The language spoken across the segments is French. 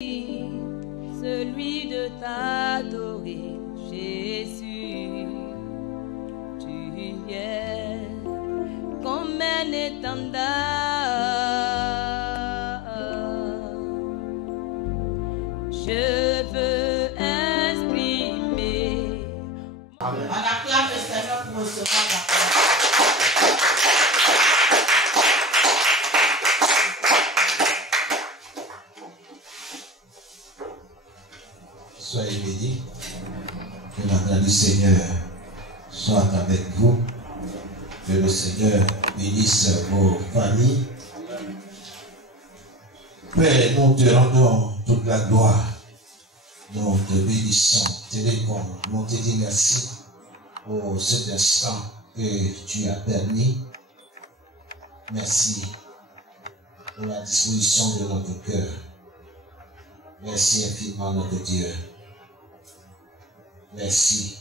celui de t'adorer, Jésus. Tu es comme un étendard. Je veux exprimer. On acclame le Seigneur pour recevoir la parole. Soyez bénis, que la grâce du Seigneur soit avec vous, que le Seigneur bénisse vos familles. Père, nous te rendons toute la gloire, nous te bénissons, nous te disons merci pour cet instant que tu as permis. Merci pour la disposition de notre cœur. Merci infiniment notre Dieu. Merci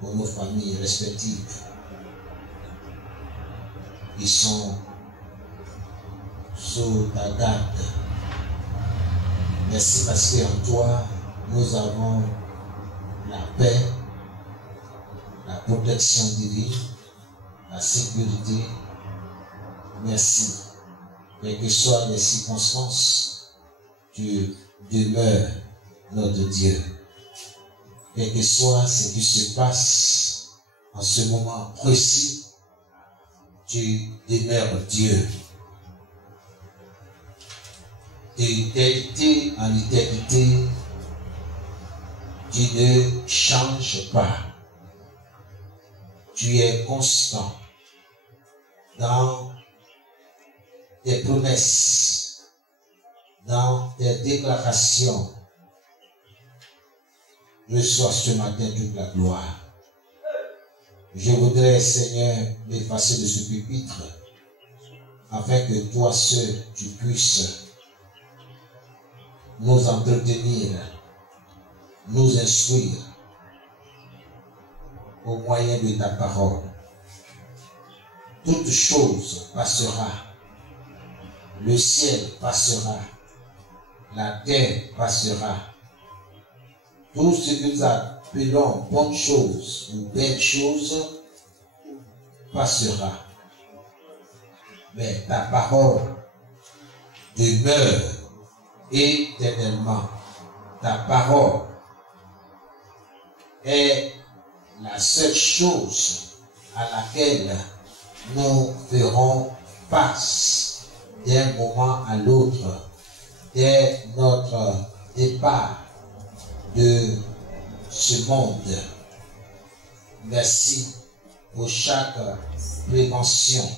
pour nos familles respectives qui sont sous ta garde. Merci parce qu'en toi, nous avons la paix, la protection divine, la sécurité. Merci. Quelles que soient les circonstances, tu demeures notre Dieu. Quel que soit ce qui se passe en ce moment précis, tu demeures Dieu. D'éternité en éternité, tu ne changes pas. Tu es constant dans tes promesses, dans tes déclarations. Reçois ce matin toute la gloire. Je voudrais, Seigneur, m'effacer de ce pupitre afin que toi seul tu puisses nous entretenir, nous instruire au moyen de ta parole. Toute chose passera, le ciel passera, la terre passera. Tout ce que nous appelons bonnes choses ou belles choses passera. Mais ta parole demeure éternellement. Ta parole est la seule chose à laquelle nous ferons face d'un moment à l'autre, dès notre départ de ce monde. Merci pour chaque prévention.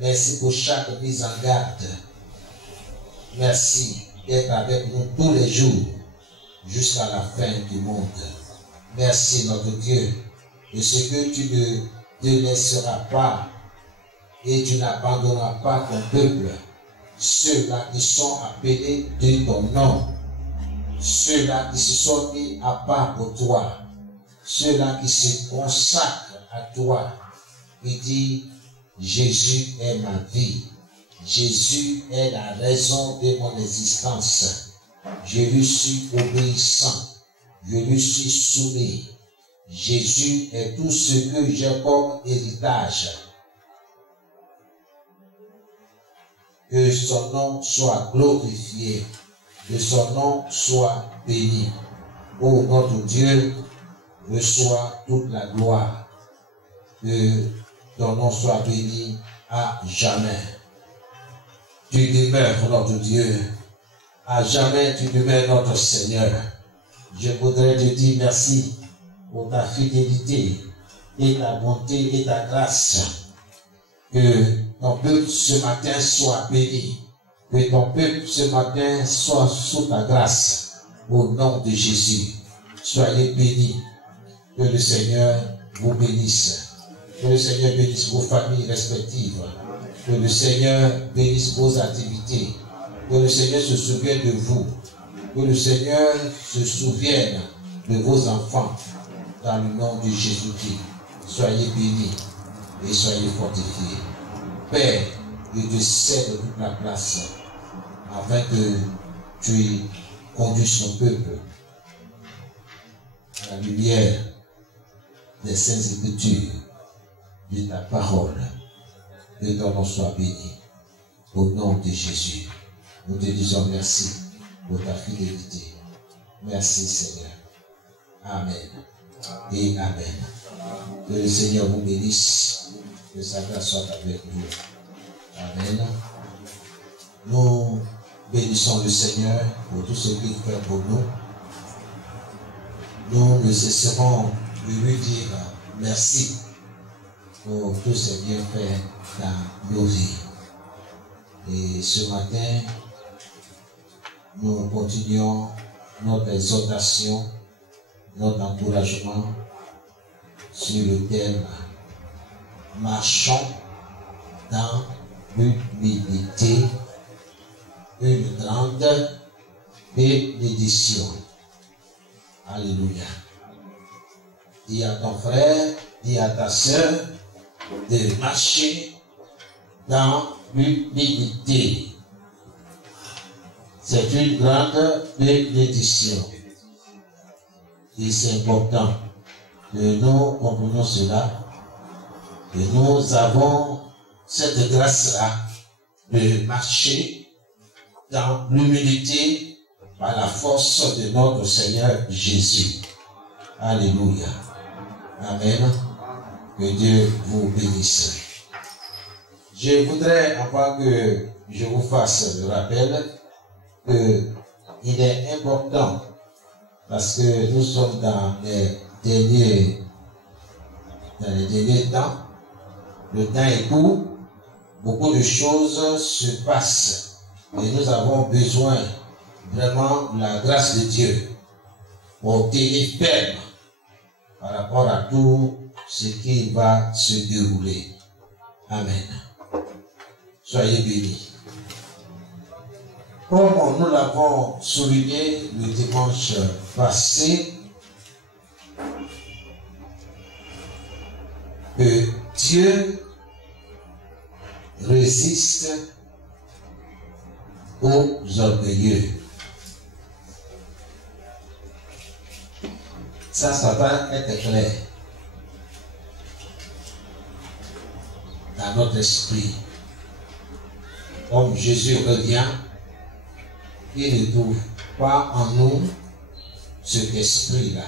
Merci pour chaque mise en garde. Merci d'être avec nous tous les jours jusqu'à la fin du monde. Merci notre Dieu de ce que tu ne te laisseras pas et tu n'abandonneras pas ton peuple, ceux-là qui sont appelés de ton nom. Ceux-là qui se sont mis à part pour toi, ceux-là qui se consacrent à toi, qui disent Jésus est ma vie, Jésus est la raison de mon existence, je lui suis obéissant, je lui suis soumis, Jésus est tout ce que j'ai comme héritage. Que son nom soit glorifié. Que son nom soit béni. Ô notre Dieu, reçois toute la gloire. Que ton nom soit béni à jamais. Tu demeures notre Dieu. À jamais tu demeures notre Seigneur. Je voudrais te dire merci pour ta fidélité et ta bonté et ta grâce. Que ton peuple ce matin soit béni. Que ton peuple ce matin soit sous ta grâce, au nom de Jésus. Soyez bénis. Que le Seigneur vous bénisse. Que le Seigneur bénisse vos familles respectives. Que le Seigneur bénisse vos activités. Que le Seigneur se souvienne de vous. Que le Seigneur se souvienne de vos enfants. Dans le nom de Jésus-Christ. Soyez bénis et soyez fortifiés. Père, je te cède toute la place afin que tu conduis son peuple à la lumière des saintes écritures de ta parole. Que ton nom soit béni. Au nom de Jésus, nous te disons merci pour ta fidélité. Merci Seigneur. Amen. Et Amen. Que le Seigneur vous bénisse. Que sa grâce soit avec vous. Amen. Nous bénissons le Seigneur pour tout ce qu'il fait pour nous. Nous ne cesserons de lui dire merci pour tous ces bienfaits dans nos vies. Et ce matin, nous continuons notre exhortation, notre encouragement sur le thème « Marchons dans l'humilité, une grande bénédiction ». Alléluia. Dis à ton frère, dis à ta soeur de marcher dans l'humilité. C'est une grande bénédiction. Et c'est important que nous comprenions cela, que nous avons cette grâce-là de marcher dans l'humilité par la force de notre Seigneur Jésus. Alléluia. Amen. Que Dieu vous bénisse. Je voudrais, avant que je vous fasse le rappel, qu'il est important, parce que nous sommes dans les derniers temps, le temps est court, beaucoup de choses se passent, et nous avons besoin vraiment de la grâce de Dieu pour tenir ferme par rapport à tout ce qui va se dérouler. Amen. Soyez bénis. Comme nous l'avons souligné le dimanche passé, que Dieu résiste aux orgueilleux. Ça va être clair dans notre esprit. Comme Jésus revient, il ne trouve pas en nous cet esprit-là.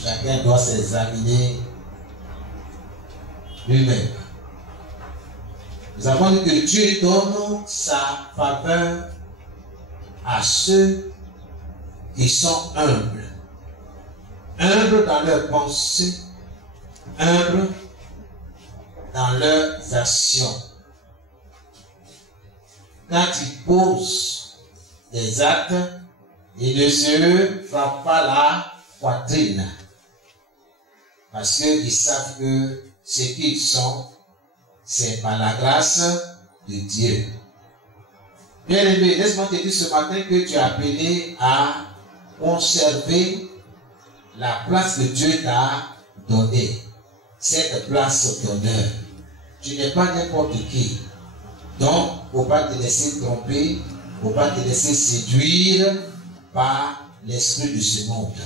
Chacun doit s'examiner lui-même. Nous avons dit que Dieu donne sa faveur à ceux qui sont humbles. Humbles dans leurs pensées, humbles dans leurs actions. Quand ils posent des actes, ils ne se frappent pas la poitrine. Parce qu'ils savent que ce qu'ils sont, c'est par la grâce de Dieu. Bien aimé, laisse-moi te dire ce matin que tu es appelé à conserver la place que Dieu t'a donnée. Cette place d'honneur. Tu n'es pas n'importe qui. Donc, il ne faut pas te laisser tromper, il ne faut pas te laisser séduire par l'esprit de ce monde.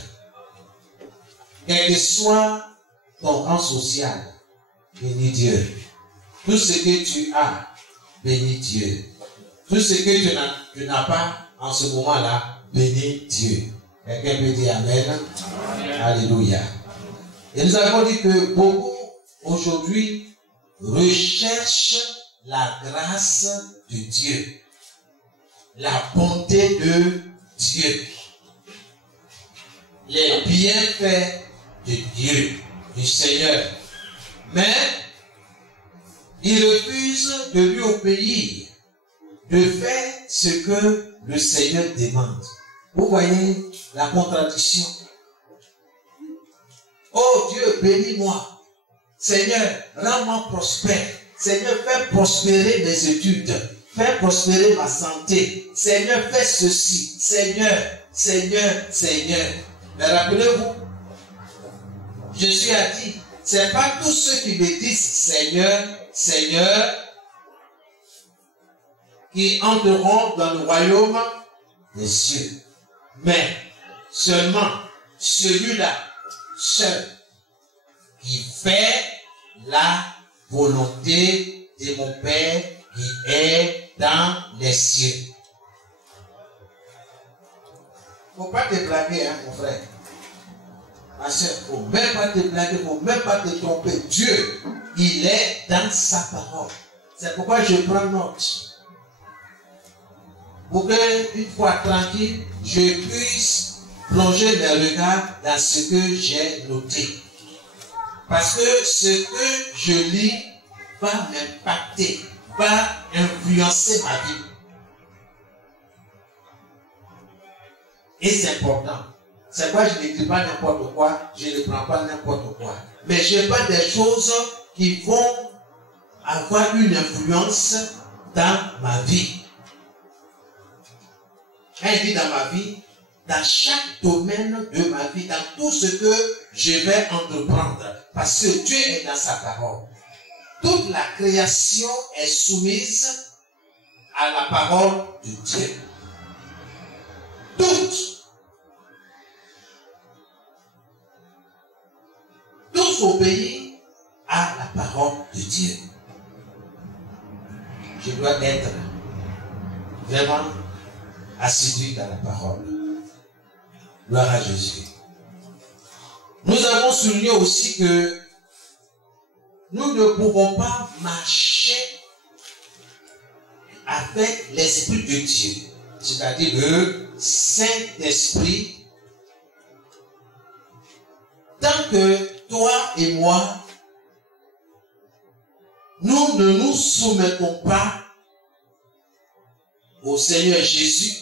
Quel que soit ton rang social, bénis Dieu. Tout ce que tu as, bénis Dieu. Tout ce que tu n'as pas en ce moment-là, bénis Dieu. Quelqu'un peut dire Amen. Amen. Alléluia. Et nous avons dit que beaucoup aujourd'hui recherchent la grâce de Dieu, la bonté de Dieu, les bienfaits de Dieu, du Seigneur. Mais ils refusent de lui obéir, de faire ce que le Seigneur demande. Vous voyez la contradiction. Oh Dieu, bénis-moi. Seigneur, rends-moi prospère. Seigneur, fais prospérer mes études. Fais prospérer ma santé. Seigneur, fais ceci. Seigneur, Seigneur, Seigneur. Mais rappelez-vous, Jésus a dit, c'est pas tous ceux qui me disent Seigneur, Seigneur, qui entreront dans le royaume des cieux. Mais seulement celui-là, seul, qui fait la volonté de mon Père qui est dans les cieux. Faut pas te blaguer, hein, mon frère. Ma soeur, faut même pas te blaguer, faut même pas te tromper. Dieu, il est dans sa parole. C'est pourquoi je prends note. Pour que, une fois tranquille, je puisse plonger mes regards dans ce que j'ai noté. Parce que ce que je lis va m'impacter, va influencer ma vie. Et c'est important. C'est pourquoi je n'écris pas n'importe quoi, je ne prends pas n'importe quoi. Mais je prends des choses qui vont avoir une influence dans ma vie. Quand il dit dans ma vie, dans chaque domaine de ma vie, dans tout ce que je vais entreprendre, parce que Dieu est dans sa parole. Toute la création est soumise à la parole de Dieu. Tous obéissent à la parole de Dieu. Je dois être vraiment assidu dans la parole. Gloire à Jésus. Nous avons souligné aussi que nous ne pouvons pas marcher avec l'Esprit de Dieu, c'est-à-dire le Saint-Esprit, tant que toi et moi, nous ne nous soumettons pas au Seigneur Jésus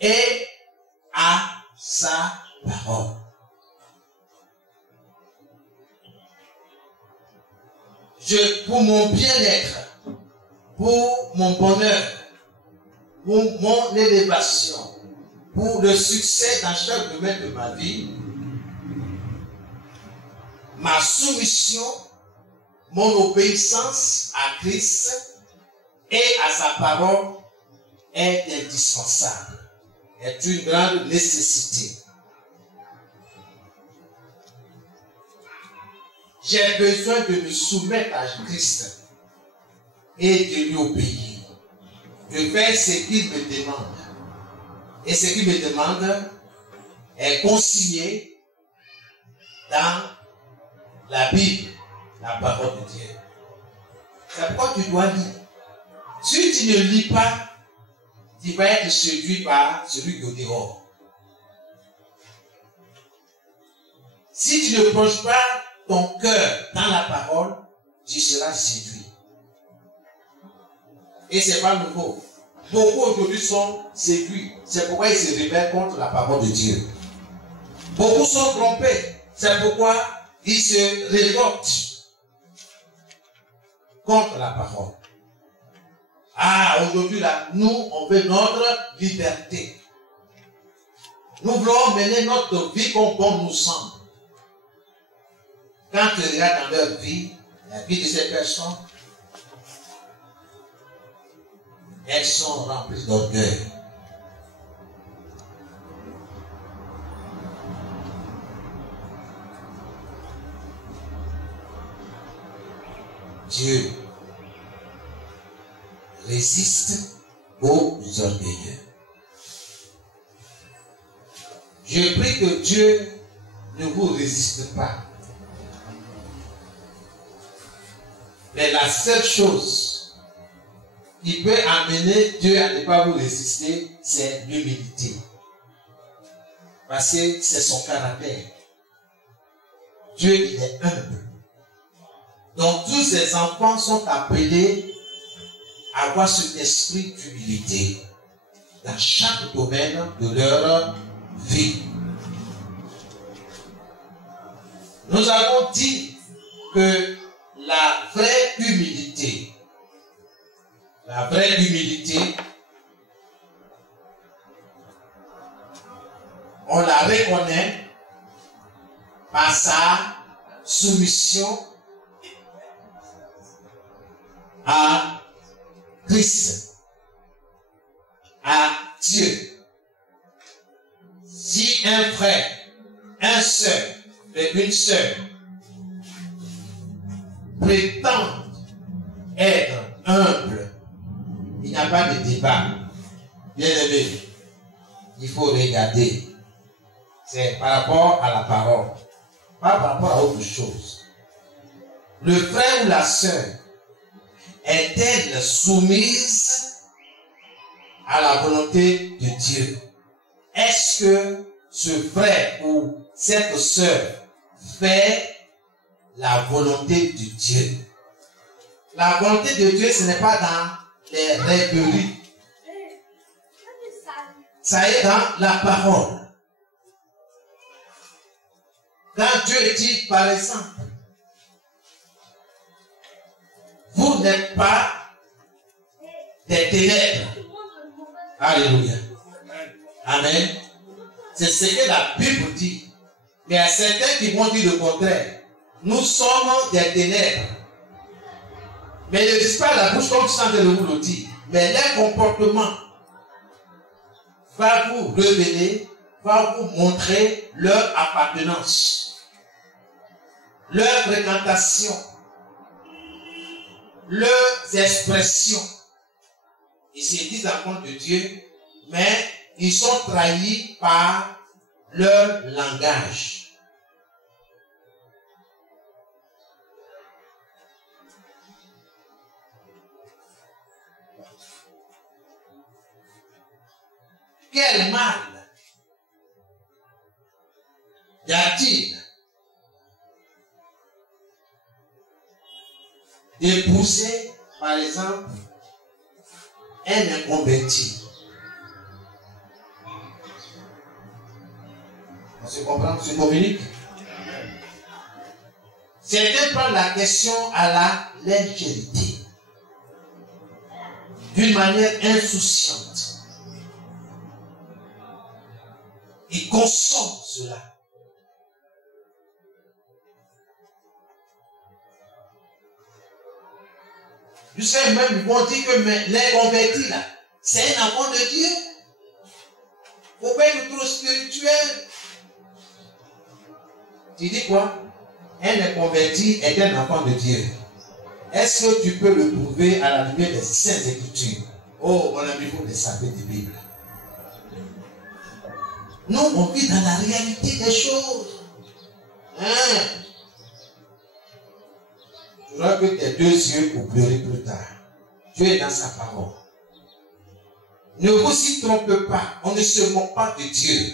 et à sa parole. Pour mon bien-être, pour mon bonheur, pour mon élévation, pour le succès dans chaque domaine de ma vie, ma soumission, mon obéissance à Christ et à sa parole est indispensable, est une grande nécessité. J'ai besoin de me soumettre à Christ et de lui obéir, de faire ce qu'il me demande. Et ce qu'il me demande est consigné dans la Bible, la parole de Dieu. C'est pourquoi tu dois lire. Si tu ne lis pas, tu vas être séduit par celui qui est au dehors. Si tu ne plonges pas ton cœur dans la parole, tu seras séduit. Et ce n'est pas nouveau. Beaucoup aujourd'hui sont séduits. C'est pourquoi ils se rebellent contre la parole de Dieu. Beaucoup sont trompés. C'est pourquoi ils se révoltent contre la parole. Ah, aujourd'hui, là, nous, on veut notre liberté. Nous voulons mener notre vie comme bon nous semble. Quand tu regardes dans leur vie, la vie de ces personnes, elles sont remplies d'orgueil. Dieu résiste aux orgueilleux. Je prie que Dieu ne vous résiste pas. Mais la seule chose qui peut amener Dieu à ne pas vous résister, c'est l'humilité. Parce que c'est son caractère. Dieu, il est humble. Donc tous ses enfants sont appelés à avoir cet esprit d'humilité dans chaque domaine de leur vie. Nous avons dit que la vraie humilité, on la reconnaît par sa soumission à Christ, à Dieu. Si un frère, un seul et une sœur prétendent être humbles, il n'y a pas de débat. Bien aimé, il faut regarder. C'est par rapport à la parole, pas par rapport à autre chose. Le frère ou la sœur est-elle soumise à la volonté de Dieu? Est-ce que ce frère ou cette sœur fait la volonté de Dieu? La volonté de Dieu, ce n'est pas dans les rêveries. Ça est dans la parole. Quand Dieu dit, par exemple, vous n'êtes pas des ténèbres. Alléluia. Amen. C'est ce que la Bible dit. Mais il y a certains qui vont dire le contraire. Nous sommes des ténèbres. Mais ils ne disent pas la bouche comme ça de vous le dire. Mais leur comportement va vous révéler, va vous montrer leur appartenance, leur fréquentation, leurs expressions. Ils se disent en compte de Dieu, mais ils sont trahis par leur langage. Quel mal y a-t-il d'épouser, par exemple, un inconverti? On se comprend, on se communique? Certains prennent la question à la légèreté, d'une manière insouciante. Ils consomment cela. Jusqu'à même, ils vont dire que les convertis là, c'est un enfant de Dieu. Faut pas être trop spirituel. Tu dis quoi? Un inconverti est un enfant de Dieu. Est-ce que tu peux le prouver à la lumière des Saintes Écritures? Oh, mon ami, il faut les savoir des Bibles. Nous, on vit dans la réalité des choses. Hein? Tu vois que tes deux yeux pour pleurer plus tard. Dieu est dans sa parole. Ne vous y trompe pas. On ne se moque pas de Dieu.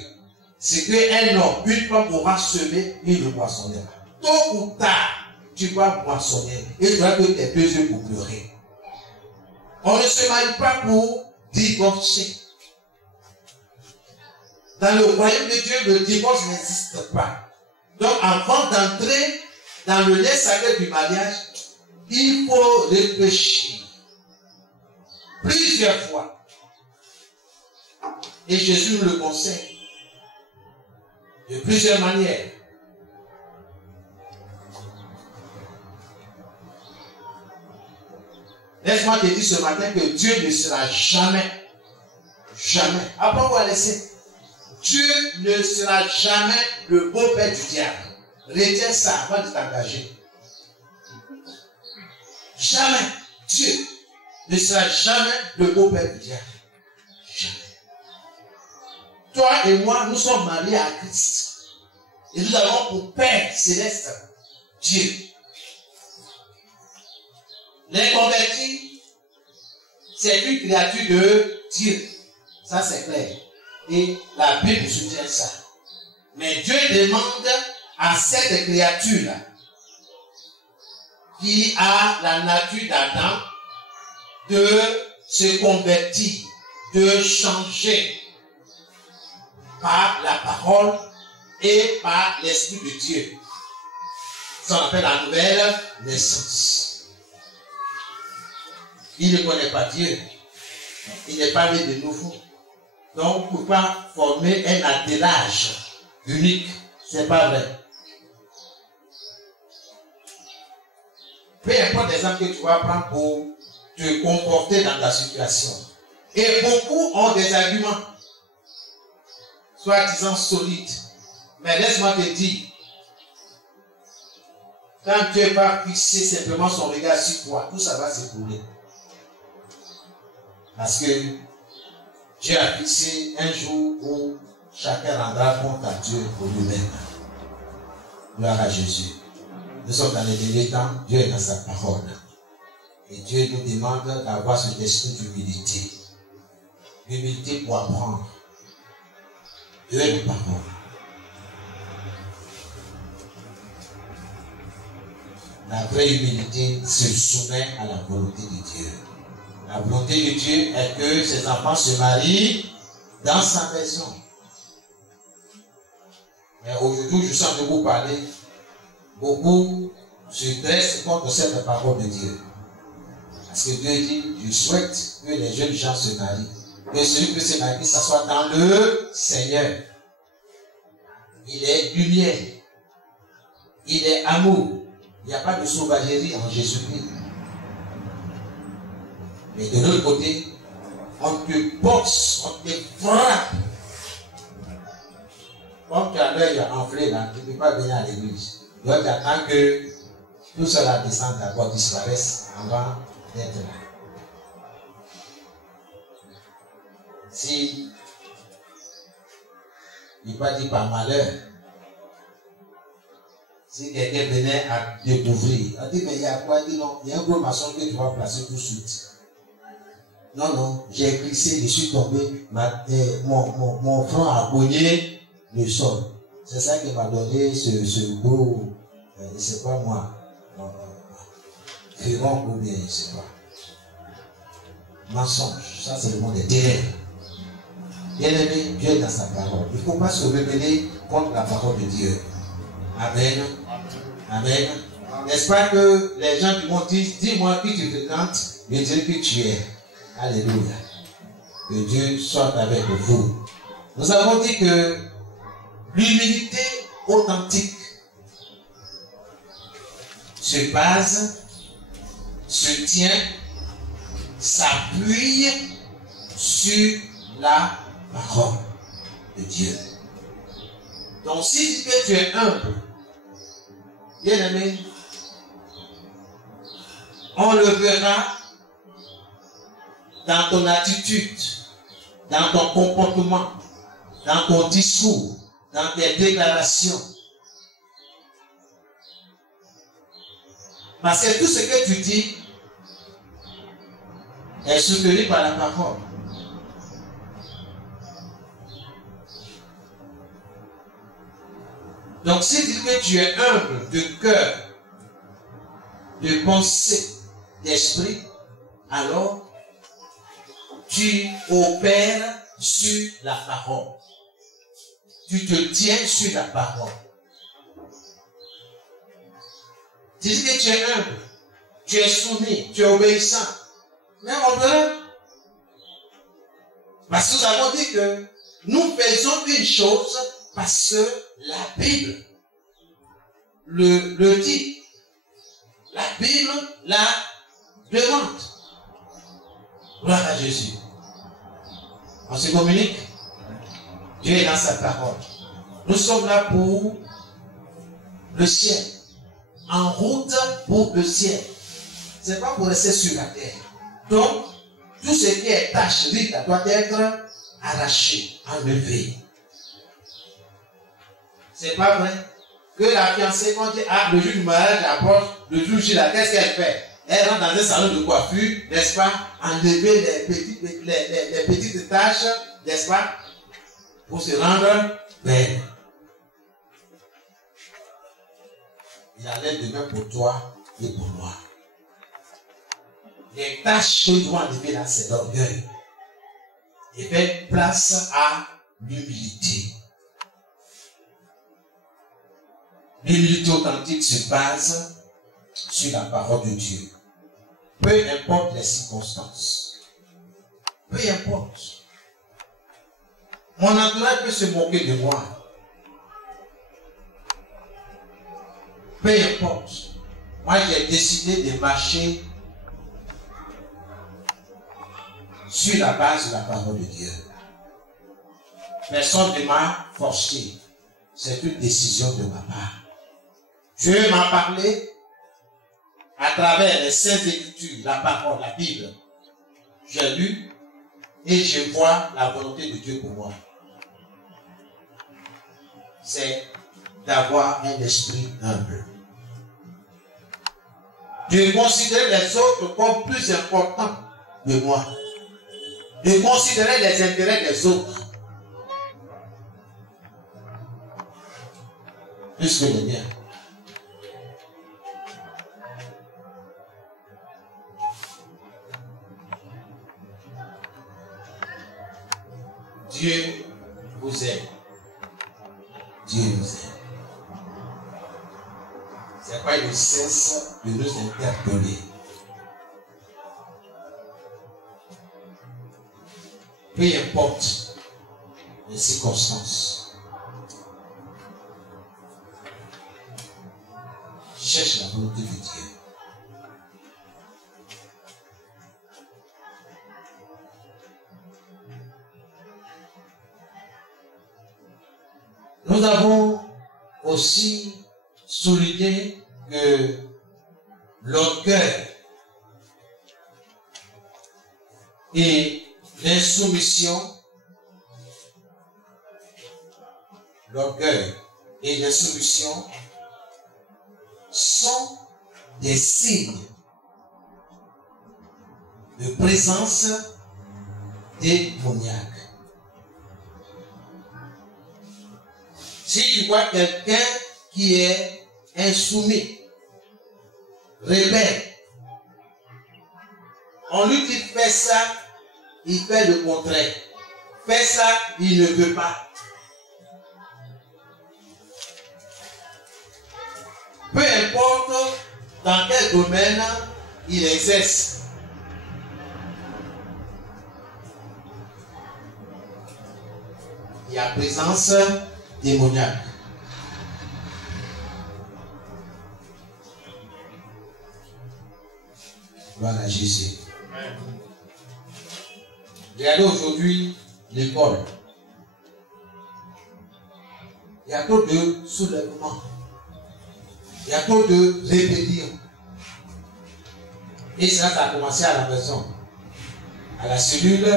C'est qu'un homme, une femme aura semé, il le moissonnera. Tôt ou tard, tu vas moissonner. Et tu vois que tes deux yeux pour pleurer. On ne se marie pas pour divorcer. Dans le royaume de Dieu, le divorce n'existe pas. Donc, avant d'entrer dans le lien sacré du mariage, il faut réfléchir plusieurs fois. Et Jésus nous le conseille de plusieurs manières. Laisse-moi te dire ce matin que Dieu ne sera jamais, après on va laisser. Dieu ne sera jamais le beau-père du diable. Retiens ça avant de t'engager. Jamais. Dieu ne sera jamais le beau-père du diable. Jamais. Toi et moi, nous sommes mariés à Christ. Et nous avons pour Père céleste Dieu. Les convertis, c'est une créature de Dieu. Ça, c'est clair. Et la Bible soutient ça. Mais Dieu demande à cette créature-là, qui a la nature d'Adam, de se convertir, de changer par la parole et par l'Esprit de Dieu. Ça on appelle la nouvelle naissance. Il ne connaît pas Dieu. Il n'est pas né de nouveau. Donc, on ne peut pas former un attelage unique. Ce n'est pas vrai. peu importe l'exemple que tu vas prendre pour te comporter dans ta situation. Et beaucoup ont des arguments, soi-disant solides. Mais laisse-moi te dire, quand Dieu va fixer simplement son regard sur toi, tout ça va s'écrouler. Parce que Dieu a fixé un jour où chacun rendra compte à Dieu pour lui-même. Gloire à Jésus. Nous sommes dans les derniers temps, Dieu est dans sa parole. Et Dieu nous demande d'avoir cet esprit d'humilité. L'humilité pour apprendre. Dieu est la parole. La vraie humilité se soumet à la volonté de Dieu. La volonté de Dieu est que ses enfants se marient dans sa maison. Mais aujourd'hui, je sens de vous parler. Beaucoup se dressent contre cette parole de Dieu. Parce que Dieu dit, je souhaite que les jeunes gens se marient. Que celui qui se marie s'assoie dans le Seigneur. Il est lumière. Il est amour. Il n'y a pas de sauvagerie en Jésus-Christ. Mais de l'autre côté, on te boxe, on te frappe. Comme tu as l'œil enflé là, tu ne peux pas venir à l'église. Donc tu attends que tout cela descende d'abord, disparaisse avant d'être là. Si il n'est pas dit par malheur, si quelqu'un venait à découvrir, on dit mais il y a quoi? Il dit non, il y a un gros maçon que tu vas placer tout de suite. Non, non, j'ai glissé, je suis tombé, mon front a cogné le sol. C'est ça qui m'a donné ce gros, je ne sais pas moi, féron ou bien, je ne sais pas. Mensonge, ça c'est le monde des ténèbres. Bien aimé, Dieu est dans sa parole. Il ne faut pas se rebeller contre la parole de Dieu. Amen. Amen. N'est-ce pas que les gens qui m'ont dit, dis-moi qui tu fréquentes, je dirai qui tu es. Alléluia. Que Dieu soit avec vous. Nous avons dit que l'humilité authentique se base, se tient, s'appuie sur la parole de Dieu. Donc si tu es humble, bien aimé, on le verra dans ton attitude, dans ton comportement, dans ton discours, dans tes déclarations. Parce que tout ce que tu dis est soutenu par la parole. Donc si tu dis que tu es humble de cœur, de pensée, d'esprit, alors tu opères sur la parole. Tu te tiens sur la parole. Tu dis que tu es humble, tu es soumis, tu es obéissant. Mais mon frère, parce que nous avons dit que nous faisons une chose parce que la Bible le dit. La Bible la demande. Gloire à Jésus. On se communique. Dieu est dans sa parole. Nous sommes là pour le ciel. En route pour le ciel. Ce n'est pas pour rester sur la terre. Donc, tout ce qui est tacherie doit être arraché, enlevé. C'est pas vrai que la fiancée, quand dit, ah, le jour du mariage approche, le jour J, qu'est-ce qu'elle fait? Elle rentre dans un salon de coiffure, n'est-ce pas? Enlever les petites taches, n'est-ce pas? Pour se rendre belle. Il allait de même pour toi et pour moi. Les tâches que nous devons enlever là, c'est l'orgueil. Et faire place à l'humilité. L'humilité authentique se base sur la parole de Dieu. Peu importe les circonstances. Peu importe. Mon entourage peut se moquer de moi. Peu importe. Moi, j'ai décidé de marcher sur la base de la parole de Dieu. Personne ne m'a forcé. C'est une décision de ma part. Dieu m'a parlé à travers les Saintes Écritures, la parole, la Bible. J'ai lu et je vois la volonté de Dieu pour moi. C'est d'avoir un esprit humble. De considérer les autres comme plus importants que moi. De considérer les intérêts des autres plus que les miens. Dieu vous aime. Dieu nous aime. C'est pas une cesse de nous interpeller. Peu importe les circonstances. Cherche la volonté de Dieu. Nous avons aussi souligné que l'orgueil et l'insoumission, sont des signes de présence démoniaque. Si tu vois quelqu'un qui est insoumis, rebelle, on lui dit fais ça, il fait le contraire. Fais ça, il ne veut pas. Peu importe dans quel domaine il exerce. Il y a présence démoniaque. Gloire à Jésus. Regardez aujourd'hui l'école. Il y a trop de soulèvements. Il y a trop de rébellion. Et ça a commencé à la maison, à la cellule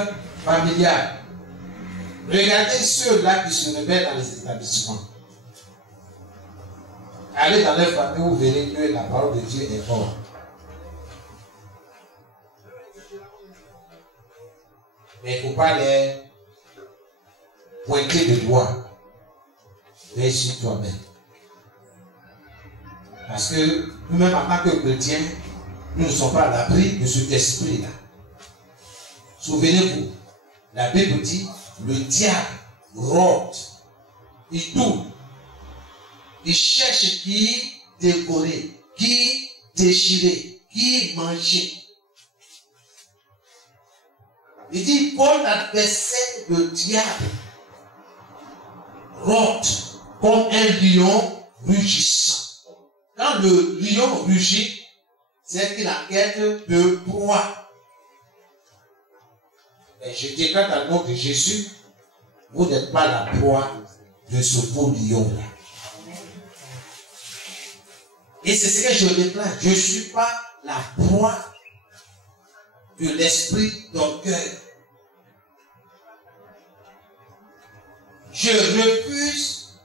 familiale. Regardez ceux-là qui se rebellent dans les établissements. Allez dans les familles où vous verrez que la parole de Dieu est forte. Mais il ne faut pas les pointer de doigt. Réussis toi-même. Parce que nous-mêmes, en tant que chrétiens, nous ne sommes pas à l'abri de cet esprit-là. Souvenez-vous, la Bible dit, le diable rôde, il tourne, il cherche qui dévorer, qui déchirer, qui manger. Il dit, Paul l'adversaire, le diable rôde comme un lion rugissant. Quand le lion rugit, c'est qu'il a quête de proie. Et je déclare dans le nom de Jésus, vous n'êtes pas la proie de ce beau lion-là. Et c'est ce que je déclare. Je ne suis pas la proie de l'esprit d'orgueil. Je refuse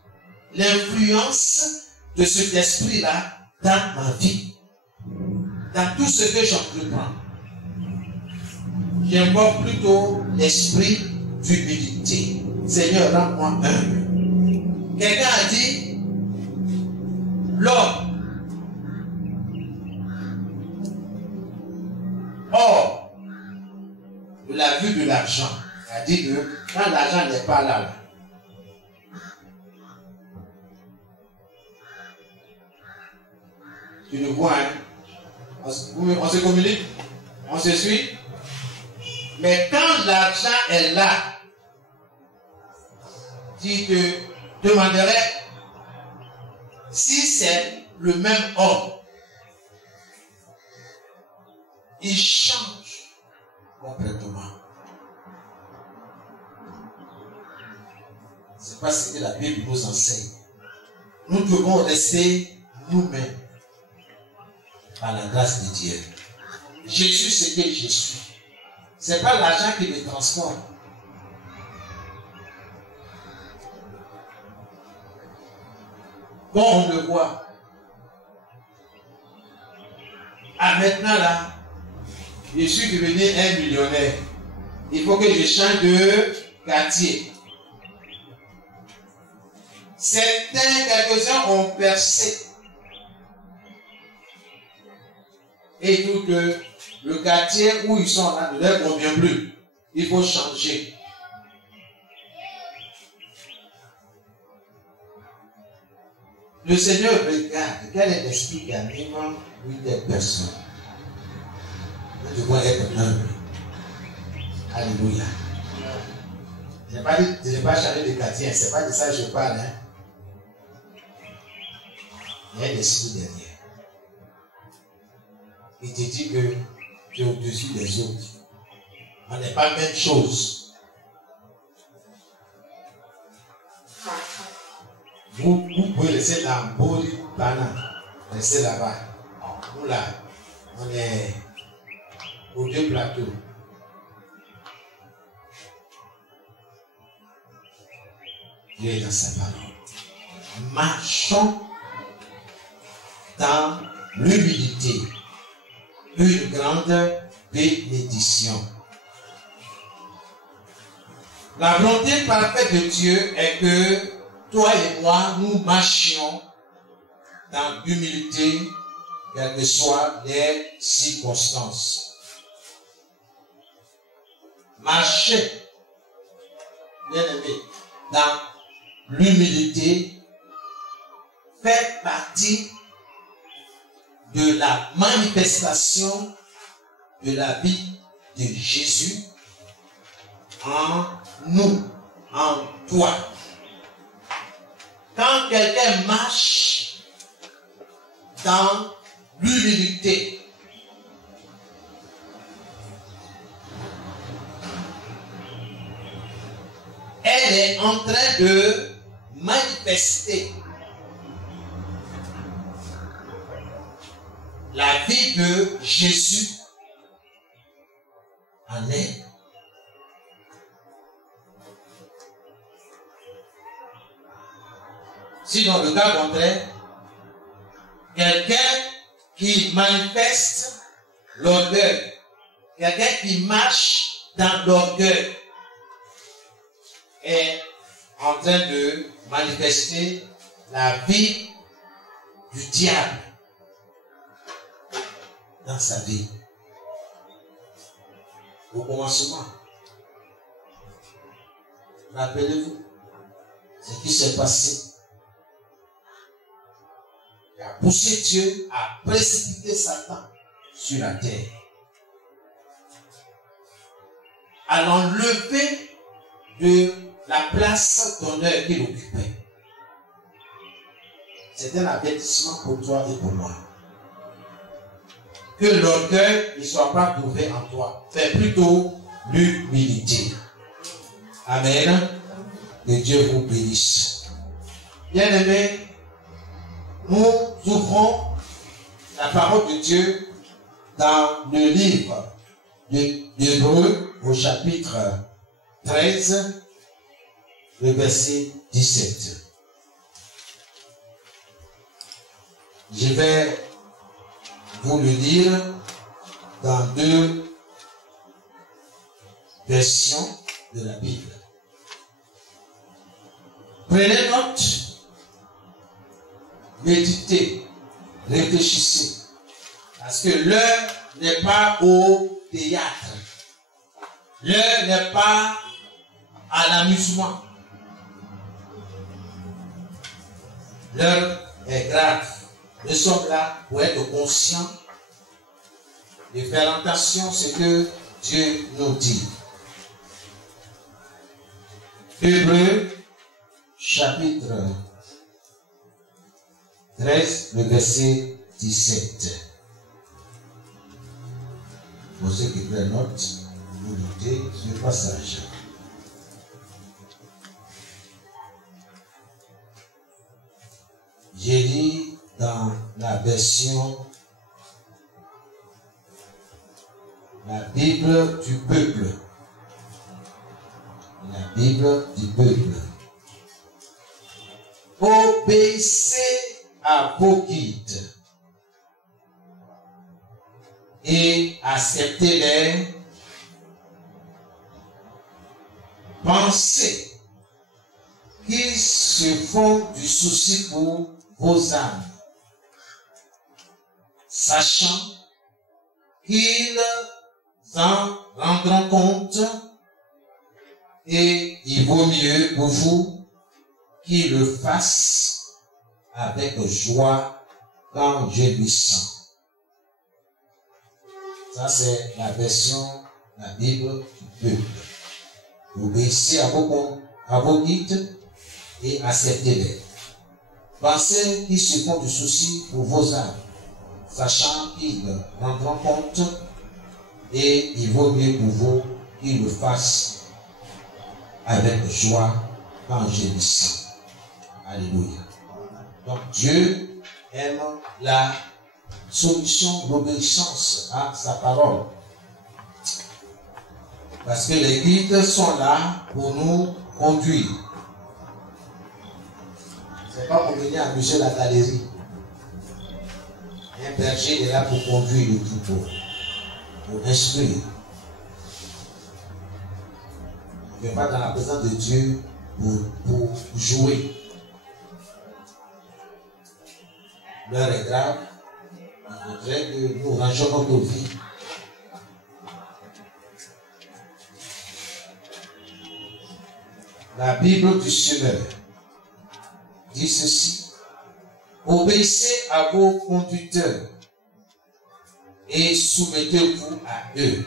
l'influence de cet esprit-là dans ma vie, dans tout ce que j'entreprends. J'invoque plutôt l'esprit d'humilité. Seigneur, rends-moi humble. Quelqu'un a dit, l'homme, hors de la vue de l'argent, a dit que quand l'argent n'est pas là, tu nous vois, hein? On se communique, on se suit. Mais quand l'argent est là, tu te demanderais si c'est le même homme il change complètement. C'est pas ce que la Bible nous enseigne. Nous devons rester nous-mêmes par la grâce de Dieu. Je suis ce que je suis. Ce n'est pas l'argent qui me transforme. Bon, on le voit. Ah, maintenant là, je suis devenu un millionnaire. Il faut que je change de quartier. Certains, quelques-uns ont percé. Et tout que le quartier où ils sont là ne leur convient plus. Il faut changer. Le Seigneur regarde quel est l'esprit qui anime une telle personne. Nous devons être humbles. Alléluia. Je n'ai pas changer de quartier, ce n'est pas de ça que je parle. Hein. Il y a un esprit derrière. Il te dit que tu es au-dessus des autres. On n'est pas la même chose. Vous pouvez laisser l'ambori banane. Restez là-bas. Nous là, on est aux deux plateaux. Dieu est dans sa parole. Marchons dans l'humilité. Une grande bénédiction. La volonté parfaite de Dieu est que toi et moi, nous marchions dans l'humilité, quelles que soient les circonstances. Marcher, bien aimé, dans l'humilité fait partie de la manifestation de la vie de Jésus en nous, en toi. Quand quelqu'un marche dans l'humilité, elle est en train de manifester la vie de Jésus en elle. Si dans le cas contraire, quelqu'un qui manifeste l'orgueil, quelqu'un qui marche dans l'orgueil, est en train de manifester la vie du diable dans sa vie. Au commencement, rappelez-vous ce qui s'est passé. Il a poussé Dieu à précipiter Satan sur la terre, à l'enlever de la place d'honneur qu'il occupait. C'est un avertissement pour toi et pour moi. Que l'orgueil ne soit pas trouvé en toi, mais plutôt l'humilité. Amen. Que Dieu vous bénisse. Bien-aimés, nous ouvrons la parole de Dieu dans le livre d'Hébreux au chapitre 13, le verset 17. Je vais vous le lire dans deux versions de la Bible. Prenez note, méditez, réfléchissez, parce que l'heure n'est pas au théâtre, l'heure n'est pas à l'amusement, l'heure est grave. Nous sommes là pour être conscients et faire attention à ce que Dieu nous dit. Hébreux, chapitre 13, le verset 17. Pour ceux qui prennent note, vous notez ce passage. J'ai lu dans la version, la Bible du peuple. La Bible du peuple. Obéissez à vos guides et acceptez-les. Pensez qu'ils se font du souci pour vos âmes, sachant qu'ils en rendront compte, et il vaut mieux pour vous qu'ils le fassent avec joie qu'en gémissant. Ça, c'est la version, la Bible du peuple. Obéissez à vos guides et acceptez-les. Pensez qu'ils se font du souci pour vos âmes, sachant qu'ils rendront compte, et il vaut mieux pour vous qu'ils le fassent avec joie qu'en gémissant. Alléluia. Donc Dieu aime la solution, l'obéissance à sa parole. Parce que les guides sont là pour nous conduire. Ce n'est pas pour venir amuser la galerie. Un berger est là pour conduire le troupeau, pour instruire. On ne vient pas dans la présence de Dieu pour jouer. L'heure est grave. Il faudrait que nous rangeons notre vie. La Bible du Seigneur dit ceci: obéissez à vos conducteurs et soumettez-vous à eux,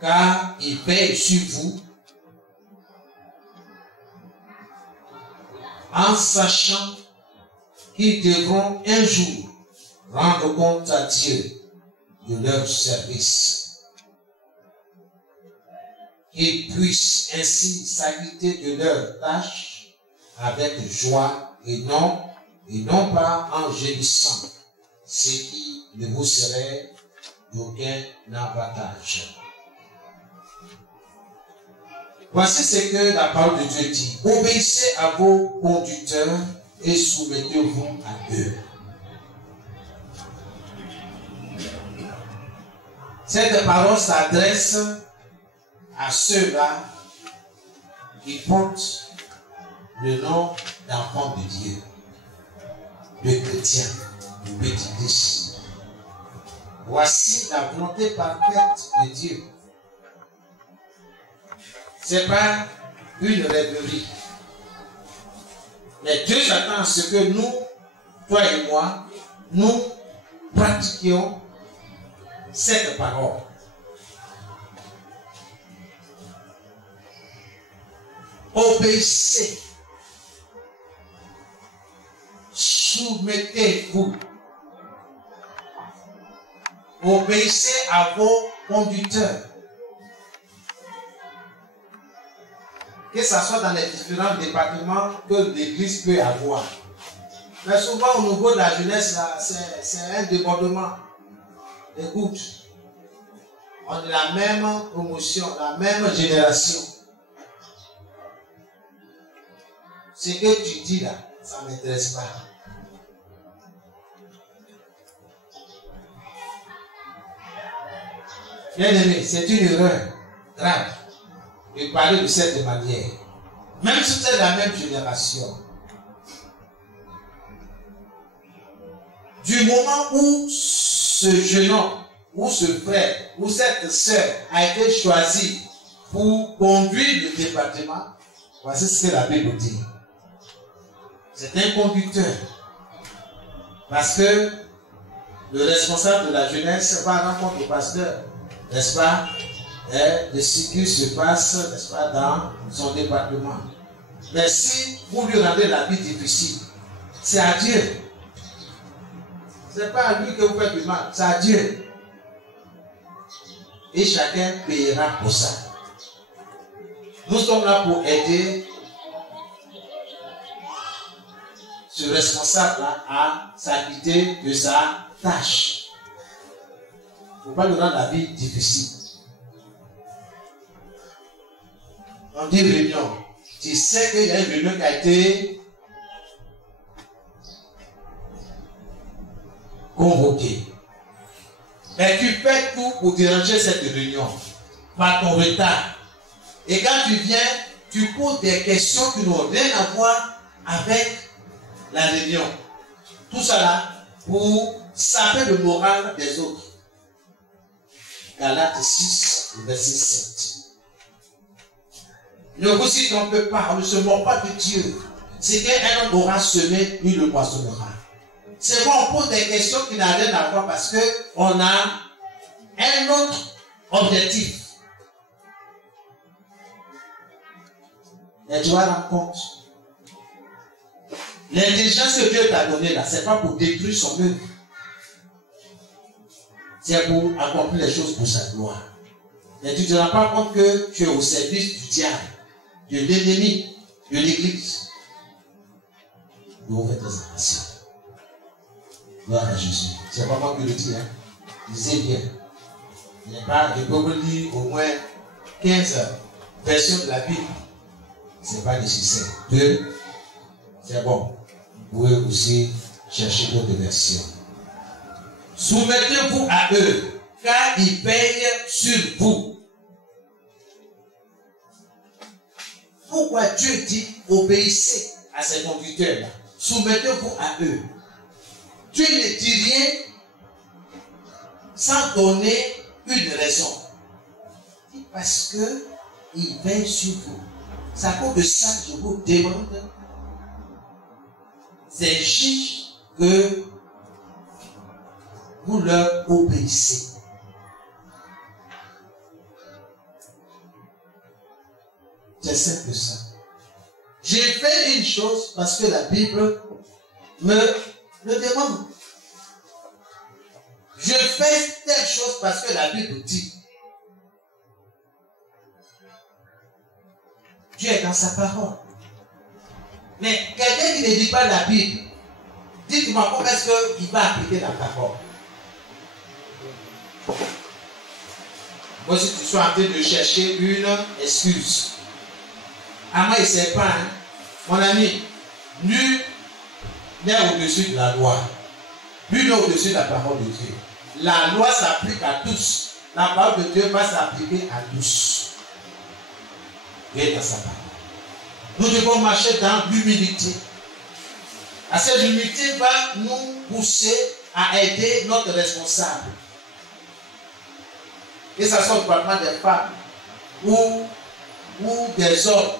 car ils veillent sur vous en sachant qu'ils devront un jour rendre compte à Dieu de leur service. Qu'ils puissent ainsi s'acquitter de leurs tâches avec joie et non pas en gémissant, ce qui ne vous serait d'aucun avantage. Voici ce que la parole de Dieu dit: obéissez à vos conducteurs et soumettez-vous à eux. Cette parole s'adresse à ceux-là qui portent le nom d'enfants de Dieu, de chrétiens, de bénédictions. Voici la volonté parfaite de Dieu. Ce n'est pas une rêverie. Mais Dieu attend à ce que nous, toi et moi, nous pratiquions cette parole. Obéissez, soumettez-vous, obéissez à vos conducteurs, que ce soit dans les différents départements que l'Église peut avoir. Mais souvent au niveau de la jeunesse, c'est un débordement. Écoute, on est la même promotion, la même génération. Ce que tu dis là, ça ne m'intéresse pas. Bien aimé, c'est une erreur grave de parler de cette manière. Même si c'est la même génération. Du moment où ce jeune homme, ou ce frère, ou cette sœur a été choisi pour conduire le département, voici ce que la Bible dit. C'est un conducteur. Parce que le responsable de la jeunesse va rendre compte au pasteur, n'est-ce pas, de ce qui se passe, n'est-ce pas, dans son département. Mais si vous lui rendez la vie difficile, c'est à Dieu. Ce n'est pas à lui que vous faites du mal, c'est à Dieu. Et chacun payera pour ça. Nous sommes là pour aider ce responsable-là à s'acquitter de sa tâche. Il ne faut pas lui rendre la vie difficile. On dit réunion. Tu sais qu'il y a une réunion qui a été convoquée. Mais tu fais tout pour déranger cette réunion par ton retard. Et quand tu viens, tu poses des questions qui n'ont rien à voir avec la réunion. Tout ça là pour saper le moral des autres. Galates 6, verset 7. Ne vous y trompez pas, on ne se moque pas de Dieu. C'est qu'un homme aura semé, il le moissonnera. C'est bon, on pose des questions qui n'ont rien à voir parce qu'on a un autre objectif. Et tu vas rendre compte. L'intelligence que Dieu t'a donnée là, ce n'est pas pour détruire son œuvre. C'est pour accomplir les choses pour sa gloire. Et tu ne te rends pas compte que tu es au service du diable, de l'ennemi, de l'église. Donc, faites attention. Gloire à Jésus. C'est pas moi qui le dis, hein. Lisez bien. Il n'y a pas, je peux vous lire au moins 15 versions de la Bible. Ce n'est pas nécessaire. 2, c'est bon. Vous pouvez aussi chercher d'autres versions. Soumettez-vous à eux, car ils payent sur vous. Pourquoi Dieu dit obéissez à ces conducteurs-là? Soumettez-vous à eux. Dieu ne dit rien sans donner une raison. Parce que il veille sur vous. C'est à cause de ça que je vous demande d'exige que vous leur obéissez. C'est simple ça. J'ai fait une chose parce que la Bible me le demande. Je fais telle chose parce que la Bible dit. Dieu est dans sa parole. Mais quelqu'un qui ne dit pas la Bible, dites-moi comment est-ce qu'il va appliquer la parole. Moi, si tu sois en train de chercher une excuse, à moi, il ne sait pas, hein? Mon ami, nul n'est au-dessus de la loi. Nul n'est au-dessus de la parole de Dieu. La loi s'applique à tous. La parole de Dieu va s'appliquer à tous. Dieu est dans sa parole. Nous devons marcher dans l'humilité. Cette humilité va nous pousser à aider notre responsable. Que ce soit au département des femmes ou des hommes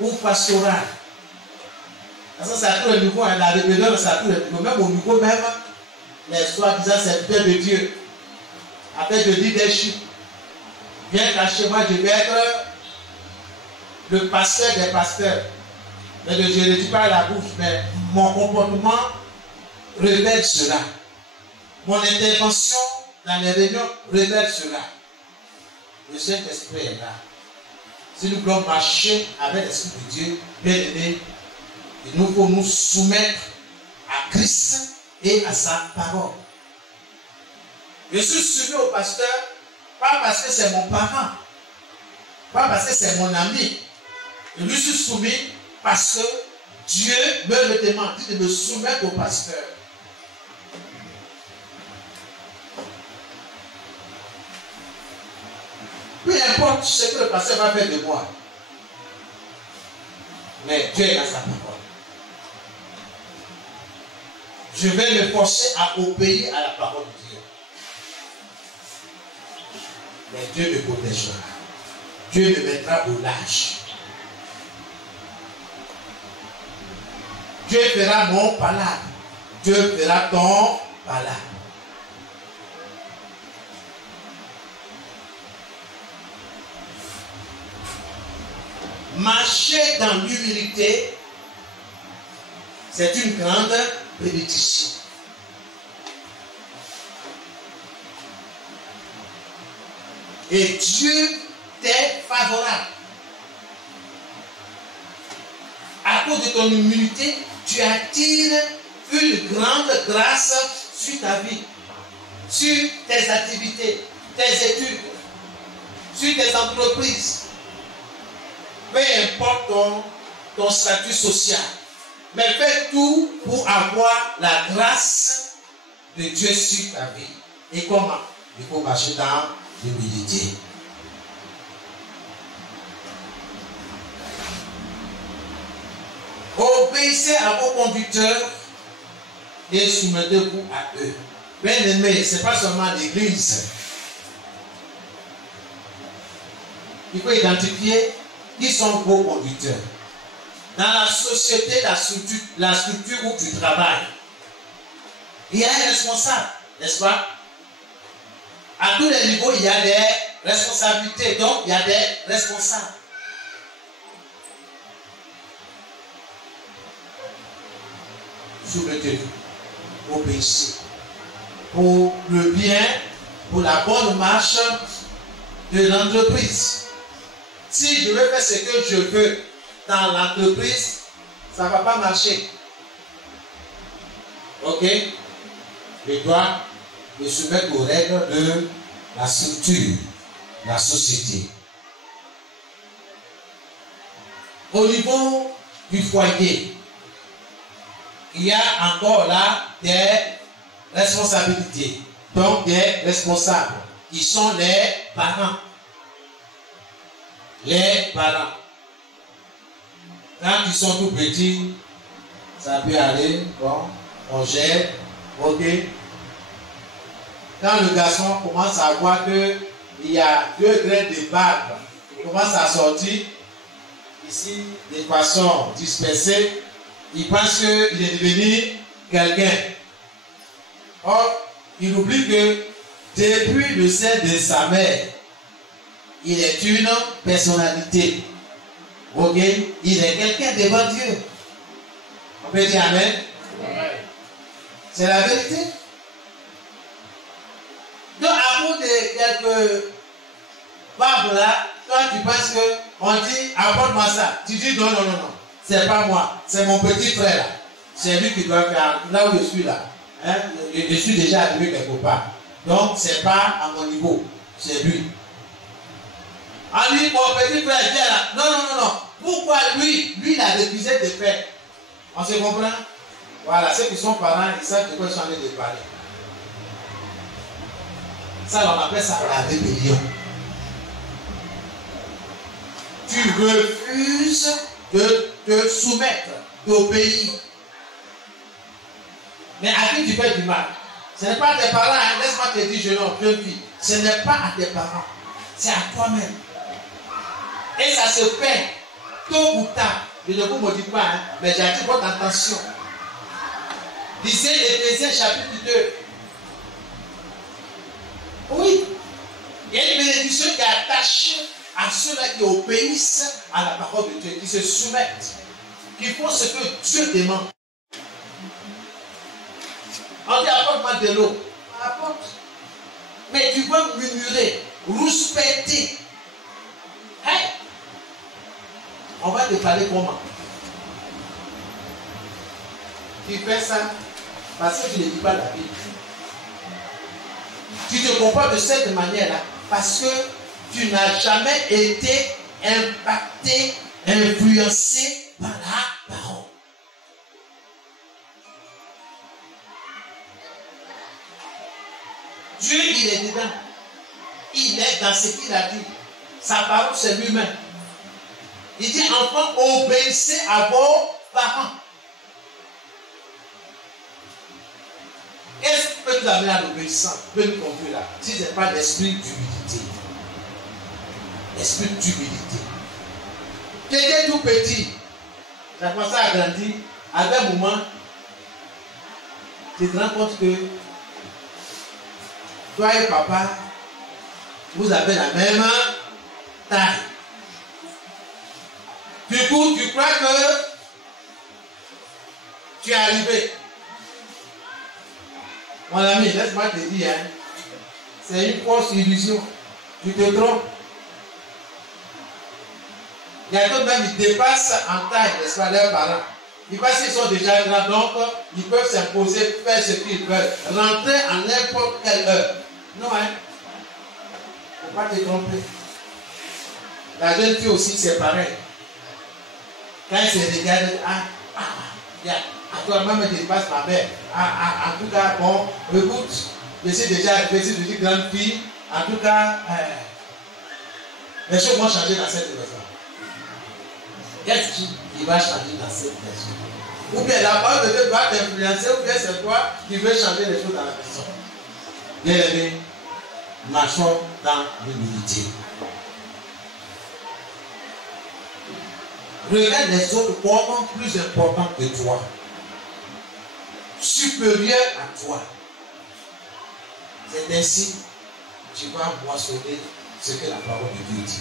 ou pastoral. Parce que c'est à tous les niveaux, hein, la rébellion, c'est à tous les niveaux, même au niveau même, les soi-disant serviteurs de Dieu, avec le leadership. Bien caché, moi je vais être le pasteur des pasteurs. Mais je ne dis pas à la bouche, mais mon comportement révèle cela. Mon intervention dans les réunions révèle cela. Le Saint-Esprit est là. Si nous voulons marcher avec l'Esprit de Dieu, bien aimé, il nous faut nous soumettre à Christ et à sa parole. Je suis soumis au pasteur, pas parce que c'est mon parent, pas parce que c'est mon ami. Je lui suis soumis parce que Dieu me le demande, dit de me soumettre au pasteur. Peu importe ce que le pasteur va faire de moi. Mais Dieu est dans sa parole. Je vais me forcer à obéir à la parole de Dieu. Mais Dieu me protégera. Dieu me mettra au large. Dieu fera mon palabre. Dieu fera ton palabre. Marcher dans l'humilité, c'est une grande bénédiction. Et Dieu t'est favorable. À cause de ton humilité, tu attires une grande grâce sur ta vie, sur tes activités, tes études, sur tes entreprises. Peu importe ton statut social. Mais fais tout pour avoir la grâce de Dieu sur ta vie. Et comment? Il faut marcher dans l'humilité. Obéissez à vos conducteurs et soumettez-vous à eux. Bien-aimés, ce n'est pas seulement l'église. Il faut identifier qui sont vos conducteurs. Dans la société, la structure où tu travailles, il y a un responsable, n'est-ce pas? À tous les niveaux, il y a des responsabilités. Donc, il y a des responsables. Soumettez-vous, obéissez. Pour le bien, pour la bonne marche de l'entreprise. Si je veux faire ce que je veux dans l'entreprise, ça ne va pas marcher. Ok? Je dois me soumettre aux règles de la structure, la société. Au niveau du foyer, il y a encore là des responsabilités. Donc des responsables qui sont les parents. Les parents. Quand ils sont tout petits, ça peut aller, bon, on gère, ok. Quand le garçon commence à voir qu'il y a 2 grains de barbe, il commence à sortir, ici, des poissons dispersés, il pense qu'il est devenu quelqu'un. Or, il oublie que depuis le sein de sa mère, il est une personnalité. Ok? Il est quelqu'un devant Dieu. On peut dire Amen? Amen. C'est la vérité. Donc, à cause de quelques babes là, toi tu penses qu'on dit apporte-moi ça. Tu dis non, non, non, non. C'est pas moi. C'est mon petit frère là. C'est lui qui doit faire là où je suis là. Hein? Je suis déjà arrivé quelque part. Donc, c'est pas à mon niveau. C'est lui. En lui, mon petit frère, viens là. Non, non, non, non. Pourquoi lui? Lui, il a refusé de faire. On se comprend? Voilà, ceux qui sont parents, ils savent de quoi ils sont en train de parler. Ça, on appelle ça la rébellion. Tu refuses de te soumettre, d'obéir. Mais à qui tu fais du mal? Ce n'est pas à tes parents, hein? Laisse-moi te dire, jeune fille. Ce n'est pas à tes parents, c'est à toi-même. Et ça se fait tôt ou tard. Je ne vous maudis pas, hein, mais j'attire votre attention. Lisez Éphésiens chapitre 2. Oui, il y a une bénédiction qui est attachée à ceux-là qui obéissent à la parole de Dieu, qui se soumettent, qui font ce que Dieu demande. On dit apporte-moi de l'eau. Apporte. Mais tu vas murmurer, rouspéter. Hey! On va te parler comment? Tu fais ça parce que tu ne lis pas la Bible. Tu te comportes de cette manière-là parce que tu n'as jamais été impacté, influencé par la parole. Dieu, il est dedans. Il est dans ce qu'il a dit. Sa parole, c'est lui-même. Il dit, enfants, obéissez à vos parents. Qu'est-ce qui peut nous amener à l'obéissance? Peut nous conduire là. Si ce n'est pas l'esprit d'humilité. L'esprit d'humilité. Tu étais tout petit. Tu as commencé à grandir. À un moment, tu te rends compte que toi et papa, vous avez la même taille. Du coup, tu crois que tu es arrivé. Mon ami, laisse-moi te dire, hein, c'est une fausse illusion. Tu te trompes. Il y a d'autres même, ils dépassent en taille, n'est-ce pas, leurs parents. Ils pensent qu'ils sont déjà grands, donc ils peuvent s'imposer, faire ce qu'ils veulent, rentrer à n'importe quelle heure. Non, hein. Il ne faut pas te tromper. La jeune fille aussi, c'est pareil. Quand elle se regarde, actuellement, elle dépasse ma mère. En tout cas, bon, écoute, je suis déjà arrivé, je suis grande fille. En tout cas, les choses vont changer dans cette maison. Qu'est-ce qui va changer dans cette maison? Ou bien la parole de Dieu doit t'influencer, ou bien c'est toi qui veux changer les choses dans la maison. Bien aimé, marchons dans l'humilité. Regarde les autres comme plus importants que toi, supérieurs à toi. C'est ainsi que tu vas moissonner ce que la parole de Dieu dit.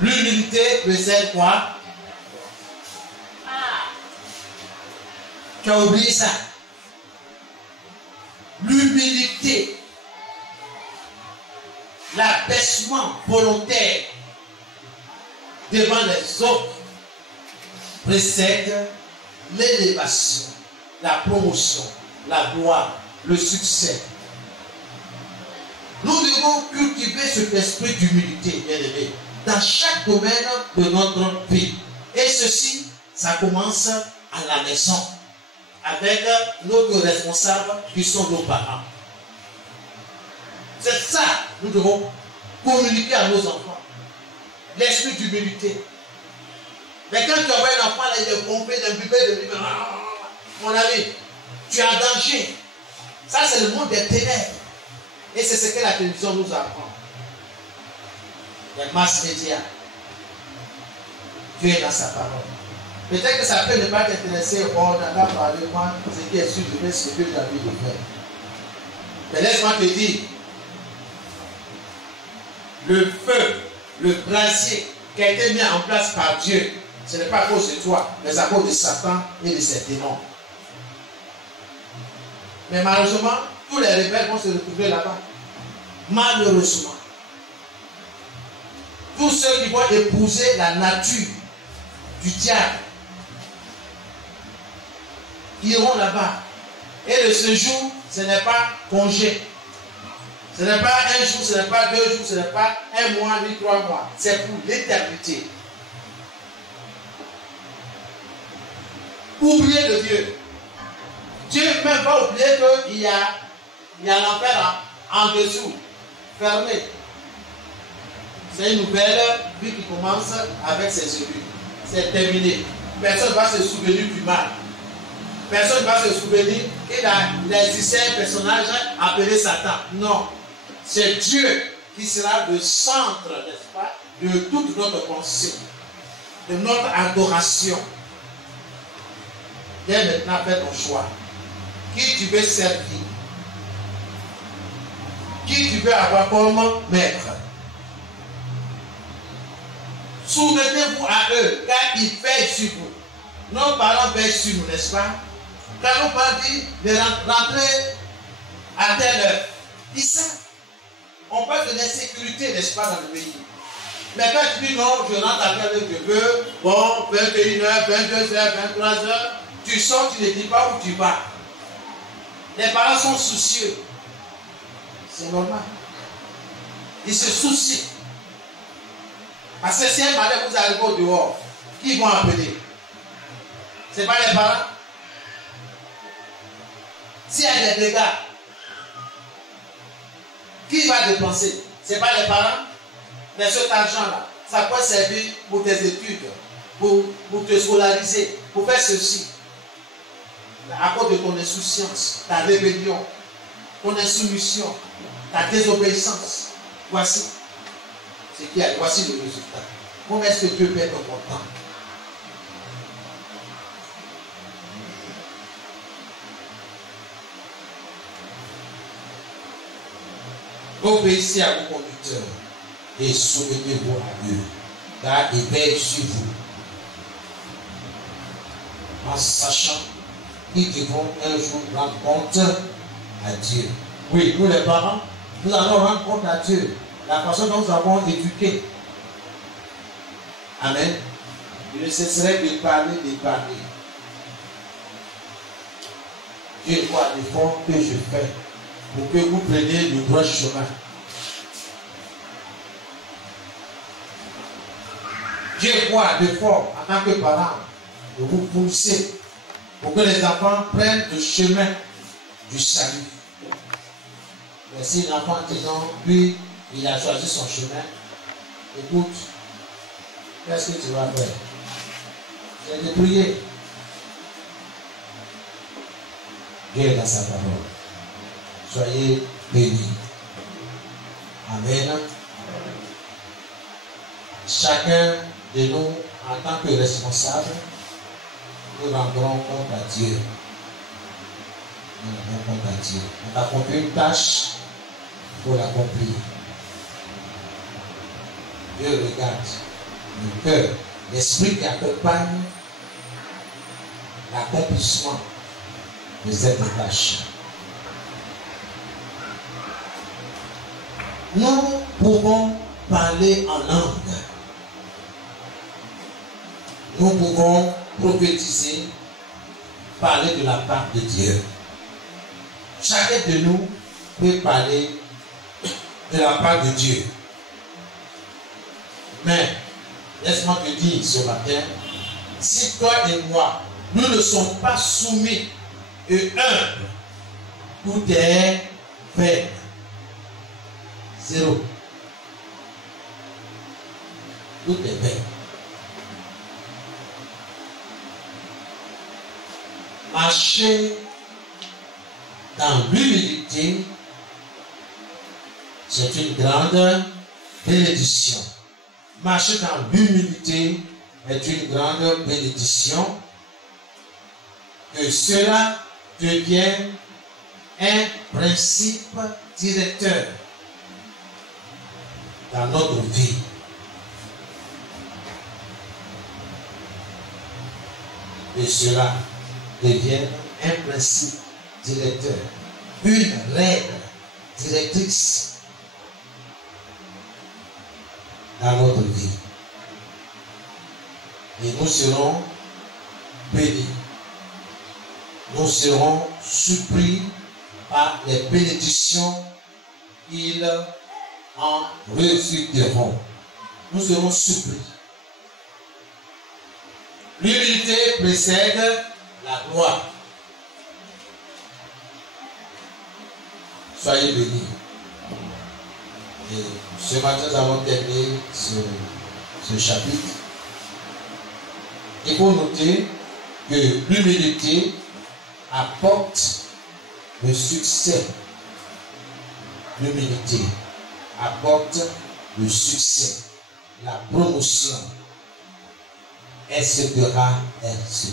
L'humilité précède quoi? Tu as oublié ça. L'humilité, l'abaissement volontaire devant les autres précède l'élévation, la promotion, la gloire, le succès. Nous devons cultiver cet esprit d'humilité, bien aimé, dans chaque domaine de notre vie. Et ceci, ça commence à la maison, avec nos responsables qui sont nos parents. C'est ça, nous devons communiquer à nos enfants. L'esprit d'humilité. Mais quand tu vois un enfant, là, il est pompé d'un bébé, mon ami, tu es en danger. Ça, c'est le monde des ténèbres. Et c'est ce que la télévision nous apprend. Les masses médias. Dieu est dans sa parole. Peut-être que ça peut ne pas t'intéresser. On n'a pas parlé, moi, ce qui est sûr, je fais ce que j'ai envie de faire. Mais laisse-moi te dire, le feu, le brasier qui a été mis en place par Dieu, ce n'est pas à cause de toi, mais à cause de Satan et de ses démons. Mais malheureusement, tous les rebelles vont se retrouver là-bas. Malheureusement. Tous ceux qui vont épouser la nature du diable iront là-bas. Et le séjour, ce n'est pas congé. Ce n'est pas un jour, ce n'est pas 2 jours, ce n'est pas 1 mois, ni 3 mois. C'est pour l'éternité. Oubliez le Dieu. Dieu même va oublier qu'il y a l'enfer en dessous, fermé. C'est une nouvelle vie qui commence avec ses élus. C'est terminé. Personne ne va se souvenir du mal. Personne ne va se souvenir qu'il existait un personnage appelé Satan. Non. C'est Dieu qui sera le centre, n'est-ce pas, de toute notre pensée, de notre adoration. Dès maintenant, fais ton choix. Qui tu veux servir? Qui tu veux avoir comme maître? Souvenez-vous à eux, car ils veillent sur vous. Nos parents veillent sur nous, n'est-ce pas? Quand nos parents disent de rentrer à telle heure, ils savent. On peut donner sécurité, n'est-ce pas, dans le pays. Mais quand tu dis non, je rentre à telle heure, je veux, bon, 21h, 22h, 23h, tu sors, tu ne dis pas où tu vas. Les parents sont soucieux. C'est normal. Ils se soucient. Parce que si un matin vous arrivez au dehors, qui vont appeler? Ce n'est pas les parents. S'il y a des dégâts, qui va dépenser? Ce n'est pas les parents. Mais cet argent-là, ça peut servir pour tes études, pour te scolariser, pour faire ceci. À cause de ton insouciance, ta rébellion, ton insoumission, ta désobéissance. Voici ce qu'il y a. Voici le résultat. Comment est-ce que Dieu peut être content? Obéissez à vos conducteurs et souvenez-vous à eux, car ils veillent sur vous, en sachant qui devront un jour rendre compte à Dieu. Oui, nous les parents, nous allons rendre compte à Dieu la façon dont nous avons éduqué. Amen. Il ne cesserait de parler, de parler. Dieu voit l'effort que je fais pour que vous preniez le droit chemin. Dieu voit l'effort en tant que parent de vous pousser pour que les enfants prennent le chemin du salut. Mais si l'enfant disant, lui, il a choisi son chemin, écoute, qu'est-ce que tu vas faire? C'est de prier. Dieu est dans sa parole. Soyez bénis. Amen. Chacun de nous, en tant que responsable, nous rendrons compte à Dieu. Nous rendrons compte à Dieu. On a accompli une tâche, il faut l'accomplir. Dieu regarde le cœur, l'esprit qui accompagne l'accomplissement de cette tâche. Nous pouvons parler en langue. Nous pouvons prophétiser, parler de la part de Dieu. Chacun de nous peut parler de la part de Dieu. Mais, laisse-moi te dire ce matin, si toi et moi, nous ne sommes pas soumis et humbles, tout est fait. Zéro. Tout est fait. Marcher dans l'humilité, c'est une grande bénédiction. Marcher dans l'humilité est une grande bénédiction. Que cela devienne un principe directeur dans notre vie. Que cela devienne un principe directeur, une règle directrice dans notre vie. Et nous serons bénis. Nous serons surpris par les bénédictions qu'ils en résulteront. Nous serons surpris. L'humilité précède la gloire. Soyez bénis. Et ce matin, nous avons terminé ce chapitre. Il faut noter que l'humilité apporte le succès. L'humilité apporte le succès, la promotion, etc., etc.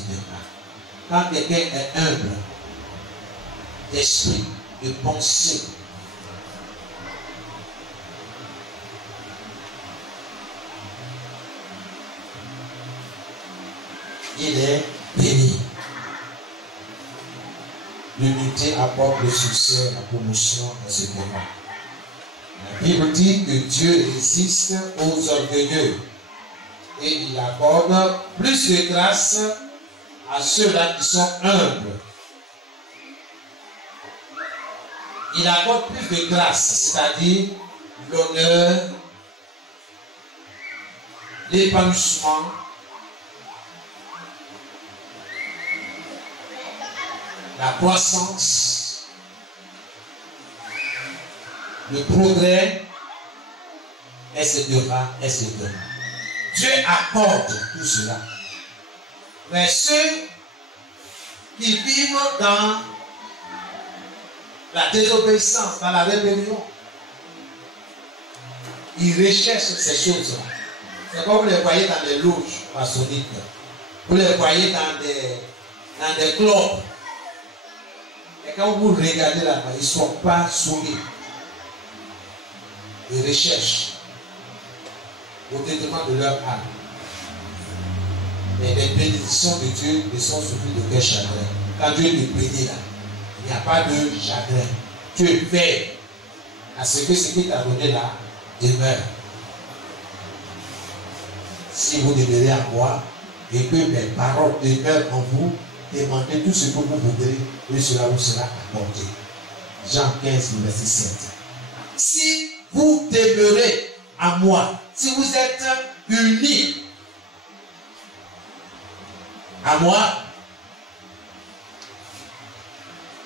Quand quelqu'un est humble d'esprit, de pensée, il est béni. L'unité apporte le succès, la promotion, etc. La Bible dit que Dieu résiste aux orgueilleux et il accorde plus de grâce à ceux-là qui sont humbles. Il accorde plus de grâce, c'est-à-dire l'honneur, l'épanouissement, la croissance, le progrès, etc., etc. Dieu accorde tout cela. Mais ceux qui vivent dans la désobéissance, dans la rébellion, ils recherchent ces choses-là. C'est comme vous les voyez dans les loges maçonniques. Vous les voyez dans des clubs. Et quand vous regardez là-bas, ils ne sont pas soumis. Ils recherchent au détriment de leur âme. Mais les bénédictions de Dieu ne sont suffisent de quel chagrin. Quand Dieu te bénit là, il n'y a pas de chagrin. Tu es fait à ce qu'il t'a donné là demeure. Si vous demeurez en moi et que mes paroles demeurent en vous, demandez tout ce que vous voudrez et cela vous sera accordé. Jean 15, verset 7. Si vous demeurez à moi, si vous êtes unis à moi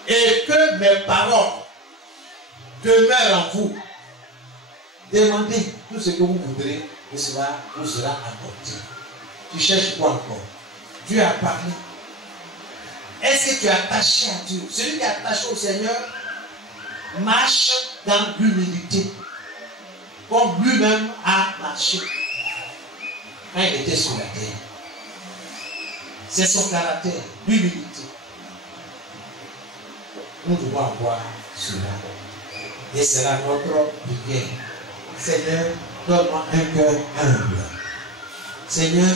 et que mes paroles demeurent en vous, demandez tout ce que vous voudrez et cela vous sera accordé. Tu cherches quoi encore? Dieu a parlé. Est-ce que tu es attaché à Dieu? Celui qui est attaché au Seigneur marche dans l'humilité, comme lui-même a marché quand il était sur la terre. C'est son caractère, l'humilité. Nous devons avoir cela. Et c'est là notre prière. Seigneur, donne-moi un cœur humble. Seigneur,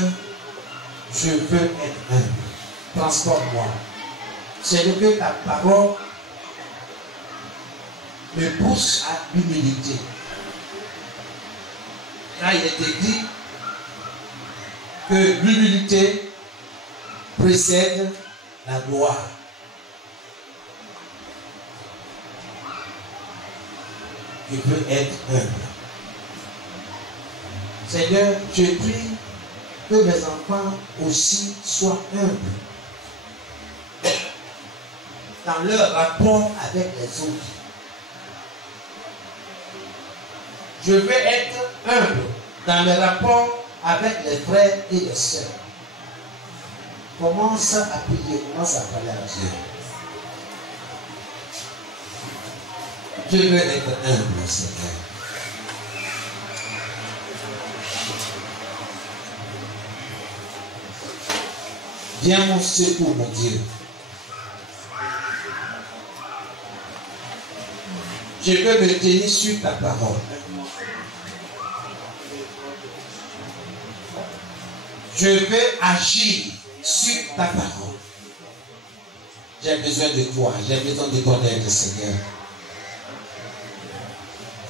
je veux être humble. Transforme-moi. Seigneur, que ta parole me pousse à l'humilité. Là, il est écrit que l'humilité précède la gloire. Je veux être humble. Seigneur, je prie que mes enfants aussi soient humbles dans leur rapport avec les autres. Je veux être humble dans mes rapports avec les frères et les sœurs. Commence à prier, commence à parler à Dieu. Je veux être humble, Seigneur. Viens mon secours, mon Dieu. Je veux me tenir sur ta parole. Je veux agir sur ta parole. J'ai besoin de toi, j'ai besoin de ton aide, Seigneur.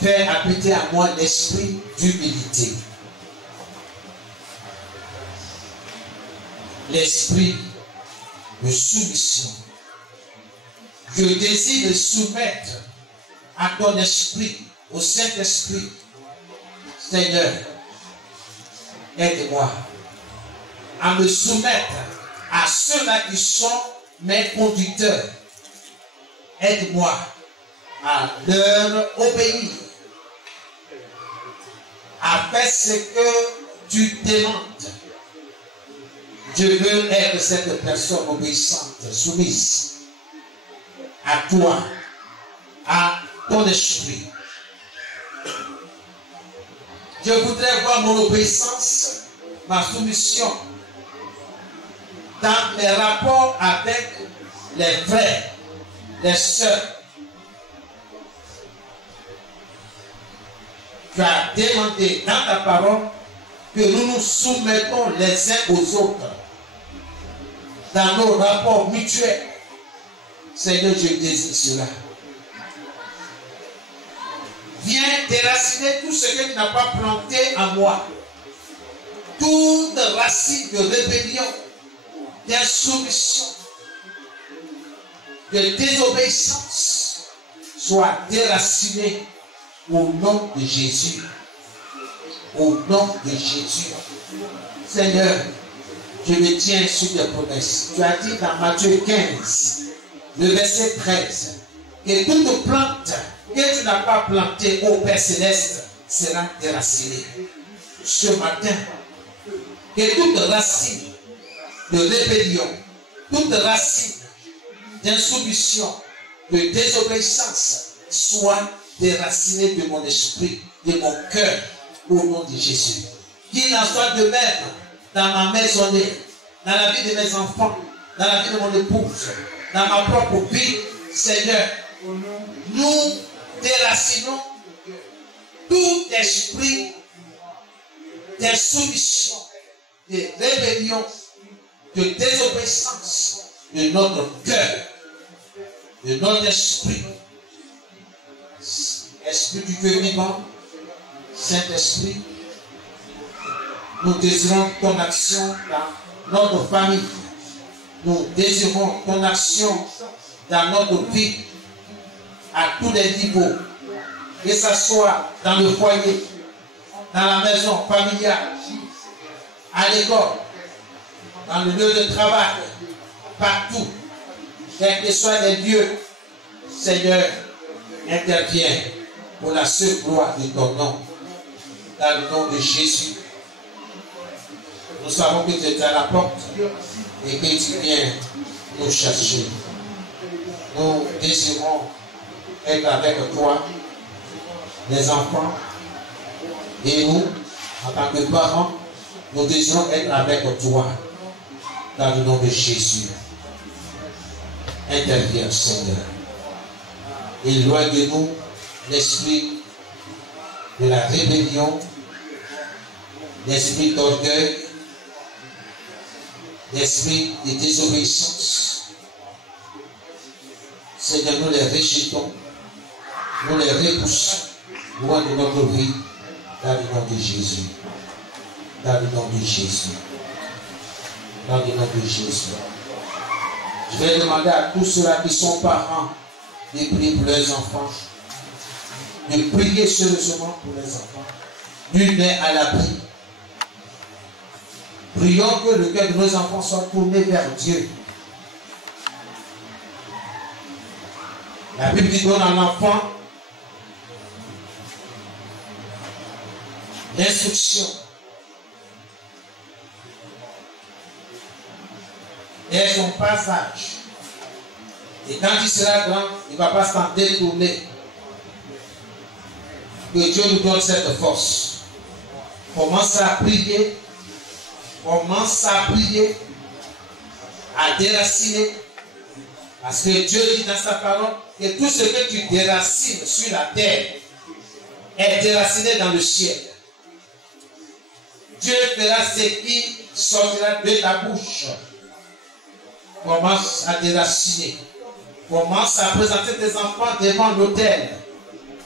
Fais habiter à moi l'esprit d'humilité. L'esprit de soumission. Je désire me soumettre à ton esprit, au Saint-Esprit. Seigneur, aide-moi à me soumettre à ceux-là qui sont mes conducteurs. Aide-moi à leur obéir, à faire ce que tu demandes. Je veux être cette personne obéissante, soumise à toi, à ton esprit. Je voudrais voir mon obéissance, ma soumission dans mes rapports avec les frères, les sœurs. Tu as demandé dans ta parole que nous nous soumettons les uns aux autres dans nos rapports mutuels. Seigneur, je désire cela. Viens déraciner tout ce que tu n'as pas planté en moi. Toute racine de rébellion, d'insoumission, de désobéissance soit déracinée au nom de Jésus. Au nom de Jésus. Seigneur, je me tiens sur tes promesses. Tu as dit dans Matthieu 15, le verset 13, que toute plante que tu n'as pas plantée au Père Céleste sera déracinée. Ce matin, que toute racine de rébellion, toute racine d'insoumission, de désobéissance soit déracinée de mon esprit, de mon cœur, au nom de Jésus. Qu'il en soit de même dans ma maisonnée, dans la vie de mes enfants, dans la vie de mon épouse, dans ma propre vie. Seigneur, nous déracinons tout esprit d'insoumission, de rébellion, de désobéissance, de notre cœur, de notre esprit. Esprit du Dieu vivant, Saint-Esprit, nous désirons ton action dans notre famille. Nous désirons ton action dans notre vie, à tous les niveaux, que ce soit dans le foyer, dans la maison familiale, à l'école, dans le lieu de travail, partout, quels que soient les lieux. Seigneur, interviens pour la seule gloire de ton nom, dans le nom de Jésus. Nous savons que tu es à la porte et que tu viens nous chercher. Nous désirons être avec toi, les enfants, et nous, en tant que parents, nous désirons être avec toi, dans le nom de Jésus. Interviens, Seigneur. Éloigne de nous l'esprit de la rébellion, l'esprit d'orgueil, l'esprit de désobéissance. Seigneur, nous les rejetons, nous les repoussons loin de notre vie, dans le nom de Jésus. Dans le nom de Jésus. Dans le nom de Jésus. Je vais demander à tous ceux-là qui sont parents de prier pour leurs enfants, de prier sérieusement pour les enfants. Nul n'est à l'abri. Prions que le cœur de nos enfants soit tourné vers Dieu. La Bible dit donne à l'enfant l'instruction. Dès son passage. Et quand il sera grand, il ne va pas s'en détourner. Que Dieu nous donne cette force. Commence à prier. Commence à prier. À déraciner. Parce que Dieu dit dans sa parole que tout ce que tu déracines sur la terre est déraciné dans le ciel. Dieu fera ce qui sortira de ta bouche. Commence à déraciner. Commence à présenter tes enfants devant l'autel.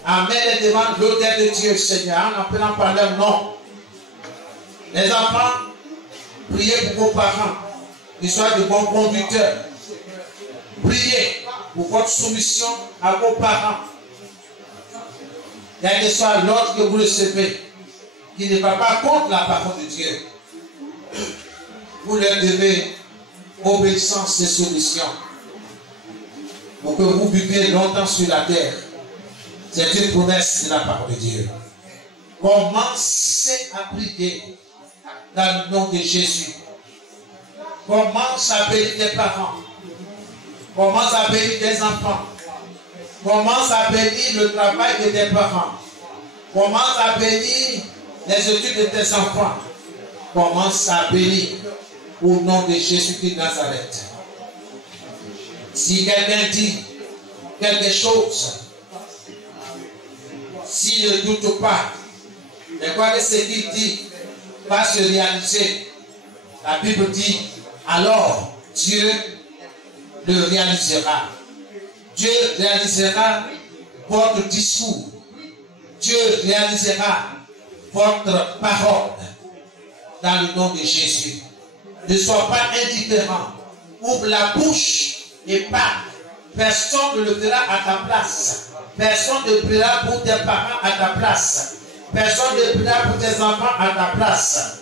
Amène-les devant l'autel de Dieu, Seigneur, en appelant par leur nom. Les enfants, priez pour vos parents, qu'ils soient de bons conducteurs. Priez pour votre soumission à vos parents. Quel que soit l'ordre que vous recevez, qui ne va pas contre la parole de Dieu. Vous leur devez obéissance et soumission pour que vous viviez longtemps sur la terre. C'est une promesse de la parole de Dieu. Commencez à prier dans le nom de Jésus. Commence à bénir tes parents. Commence à bénir tes enfants. Commence à bénir le travail de tes parents. Commence à bénir les études de tes enfants. Commence à bénir au nom de Jésus-Christ de Nazareth. Si quelqu'un dit quelque chose, s'il ne doute pas, mais quoi que ce qu'il dit va se réaliser, la Bible dit, alors Dieu le réalisera. Dieu réalisera votre discours. Dieu réalisera votre parole dans le nom de Jésus. Ne sois pas indifférent. Ouvre la bouche et parle. Personne ne le fera à ta place. Personne ne priera pour tes parents à ta place. Personne ne priera pour tes enfants à ta place.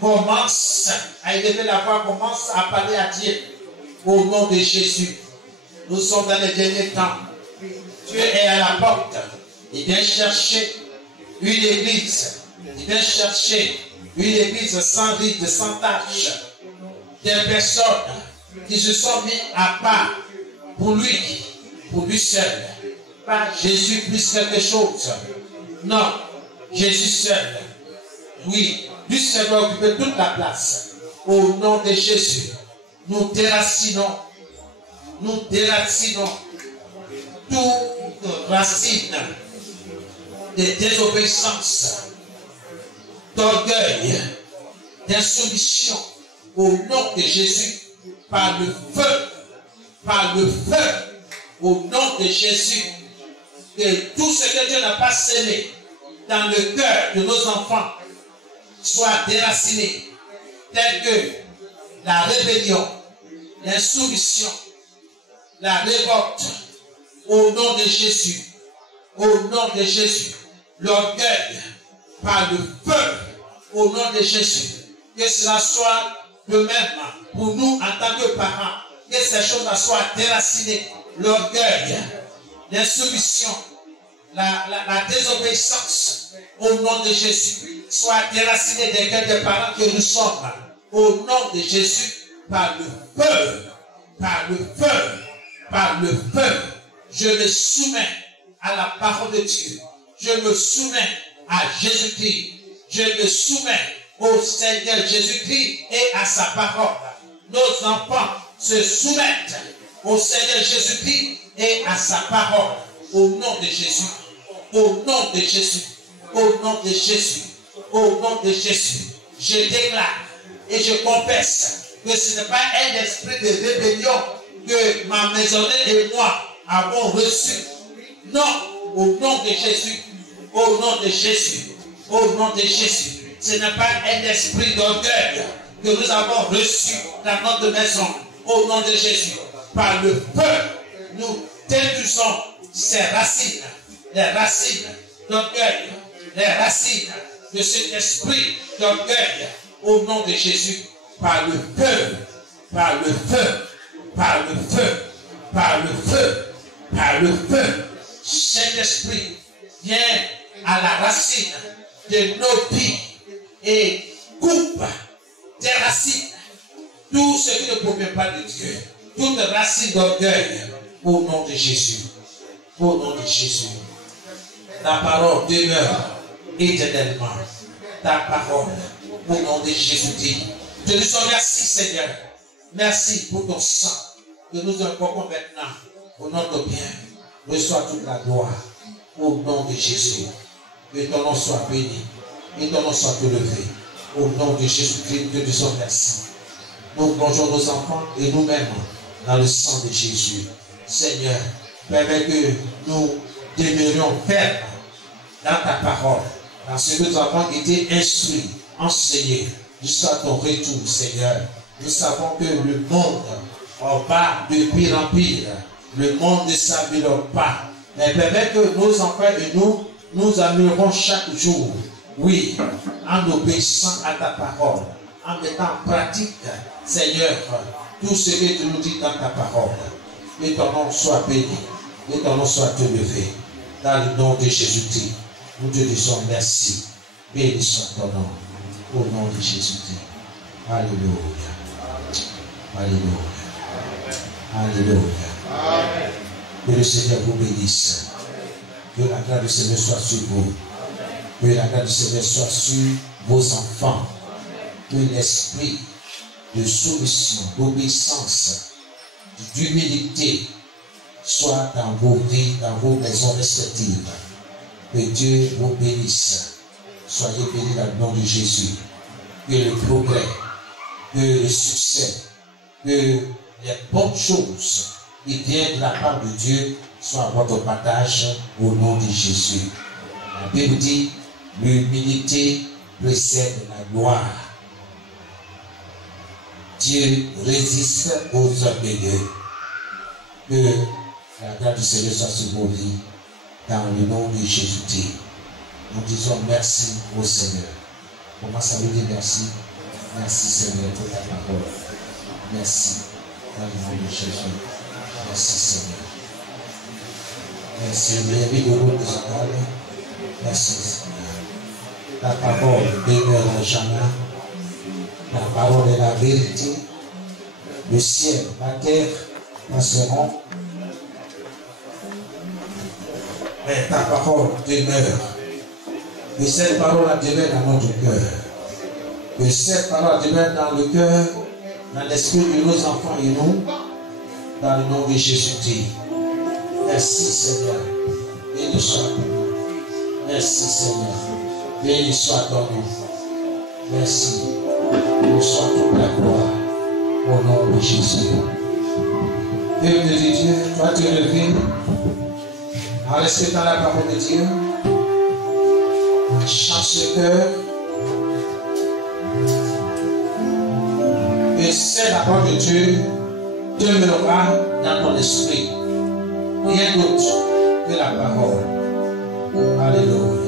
Commence à élever la voix, commence à parler à Dieu au nom de Jésus. Nous sommes dans les derniers temps. Dieu est à la porte. Il vient chercher une église. Il vient chercher une église sans ride, sans tâche. Des personnes qui se sont mis à part pour lui seul. Pas Jésus plus quelque chose. Non, Jésus seul. Oui, lui seul doit occuper toute la place. Au nom de Jésus, nous déracinons toute racine de désobéissance, d'orgueil, d'insoumission. Au nom de Jésus, par le feu, au nom de Jésus, que tout ce que Dieu n'a pas semé dans le cœur de nos enfants soit déraciné, tel que la rébellion, l'insoumission, la révolte, au nom de Jésus, au nom de Jésus, l'orgueil, par le feu, au nom de Jésus, que cela soit de même pour nous en tant que parents, que ces choses-là soient déracinées, l'orgueil, l'insoumission, la désobéissance, au nom de Jésus, soit déraciné des cœurs des parents que nous sommes, au nom de Jésus, par le feu, par le feu, par le feu. Je me soumets à la parole de Dieu. Je me soumets à Jésus-Christ. Je me soumets au Seigneur Jésus-Christ et à sa parole. Nos enfants se soumettent au Seigneur Jésus-Christ et à sa parole. Au nom de Jésus. Au nom de Jésus. Au nom de Jésus. Au nom de Jésus. Je déclare et je confesse que ce n'est pas un esprit de rébellion que ma maisonnée et moi avons reçu. Non, au nom de Jésus. Au nom de Jésus. Au nom de Jésus. Ce n'est pas un esprit d'orgueil que nous avons reçu dans notre maison. Au nom de Jésus. Par le feu, nous détruisons ces racines. Les racines d'orgueil. Les racines de cet esprit d'orgueil. Au nom de Jésus. Par le feu. Par le feu. Par le feu. Par le feu. Par le feu. Saint-Esprit, viens à la racine de nos vies et coupe des racines tout ce qui ne provient pas de Dieu, toute racine d'orgueil, au nom de Jésus. Au nom de Jésus. Ta parole demeure éternellement. Ta parole, au nom de Jésus-Christ. Je te dis merci, Seigneur. Merci pour ton sang que nous invoquons maintenant au nom de bien. Reçois toute la gloire au nom de Jésus. Que ton nom soit béni. Que ton nom soit élevé. Au nom de Jésus-Christ, nous te disons merci. Nous plongeons nos enfants et nous-mêmes dans le sang de Jésus. Seigneur, permets que nous demeurions fermes dans ta parole, dans ce que nous avons été instruits, enseignés, jusqu'à ton retour, Seigneur. Nous savons que le monde va de pire en pire. Le monde ne s'améliore pas. Mais permets que nos enfants et nous améliorons chaque jour. Oui, en obéissant à ta parole, en mettant en pratique, Seigneur, tout ce que tu nous dis dans ta parole. Que ton nom soit béni, que ton nom soit élevé. Dans le nom de Jésus-Christ, nous te disons merci. Béni soit ton nom. Au nom de Jésus-Christ. Alléluia. Alléluia. Alléluia. Amen. Que le Seigneur vous bénisse. Que la grâce du Seigneur soit sur vous. Que la grâce du Seigneur soit sur vos enfants. Que l'esprit de soumission, d'obéissance, d'humilité soit dans vos vies, dans vos maisons respectives. Que Dieu vous bénisse. Soyez bénis dans le nom de Jésus. Que le progrès, que le succès, que les bonnes choses qui viennent de la part de Dieu soient votre partage au nom de Jésus. La Bible dit, l'humilité précède la gloire. Dieu résiste aux orgueilleux. Que la grâce du Seigneur soit sur vos vies dans le nom de Jésus-Christ. Nous disons merci au Seigneur. Commence à lui dire merci. Merci Seigneur pour ta parole. Merci. Dans le nom de Jésus. Merci Seigneur. Merci. Merci Seigneur. Ta parole demeure à jamais. Ta parole est la vérité. Le ciel, la terre passeront. Mais ta parole demeure. Que cette parole demeure dans notre cœur. Que cette parole demeure dans le cœur, dans l'esprit de nos enfants et nous, dans le nom de Jésus-Christ. Merci Seigneur. Béni soit ton nom. Merci Seigneur. Béni soit ton nom. Merci. Béni soit toute la gloire. au nom de Jésus. Et de Dieu, toi te lever, en respectant la parole de Dieu, change le cœur, et c'est la parole de Dieu demeurera dans ton esprit. Rien d'autre que la parole. Alléluia.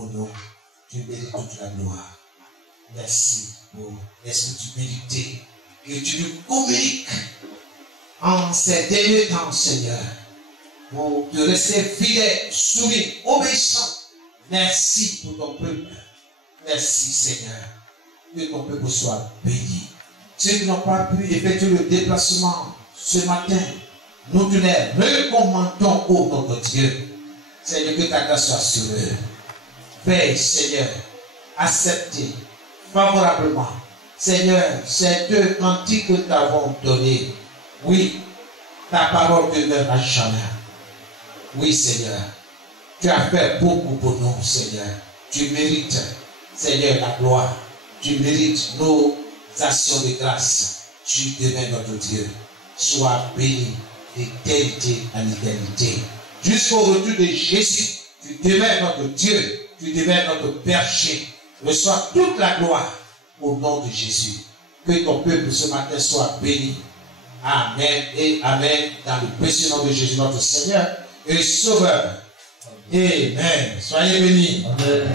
pour nous. Tu mérites toute la gloire. Merci pour l'esprit d'humilité que tu nous communiques en ces derniers temps, Seigneur, pour te rester fidèle, soumis, obéissant. Merci pour ton peuple. Merci, Seigneur, que ton peuple soit béni. Ceux qui n'ont pas pu effectuer le déplacement ce matin, nous te les recommandons au nom de Dieu. Seigneur, que ta grâce soit sur eux. Père, Seigneur, acceptez favorablement, Seigneur, ces deux cantiques que nous avons donnés. Oui, ta parole demeure à jamais. Oui, Seigneur, tu as fait beaucoup pour nous, Seigneur. Tu mérites, Seigneur, la gloire. Tu mérites nos actions de grâce. Tu demeures notre Dieu. Sois béni d'éternité en éternité. Jusqu'au retour de Jésus, tu demeures notre Dieu. Tu demeures notre berger. Reçois toute la gloire au nom de Jésus. Que ton peuple ce matin soit béni. Amen et amen. Dans le précieux nom de Jésus, notre Seigneur et Sauveur. Amen. Soyez bénis. Amen.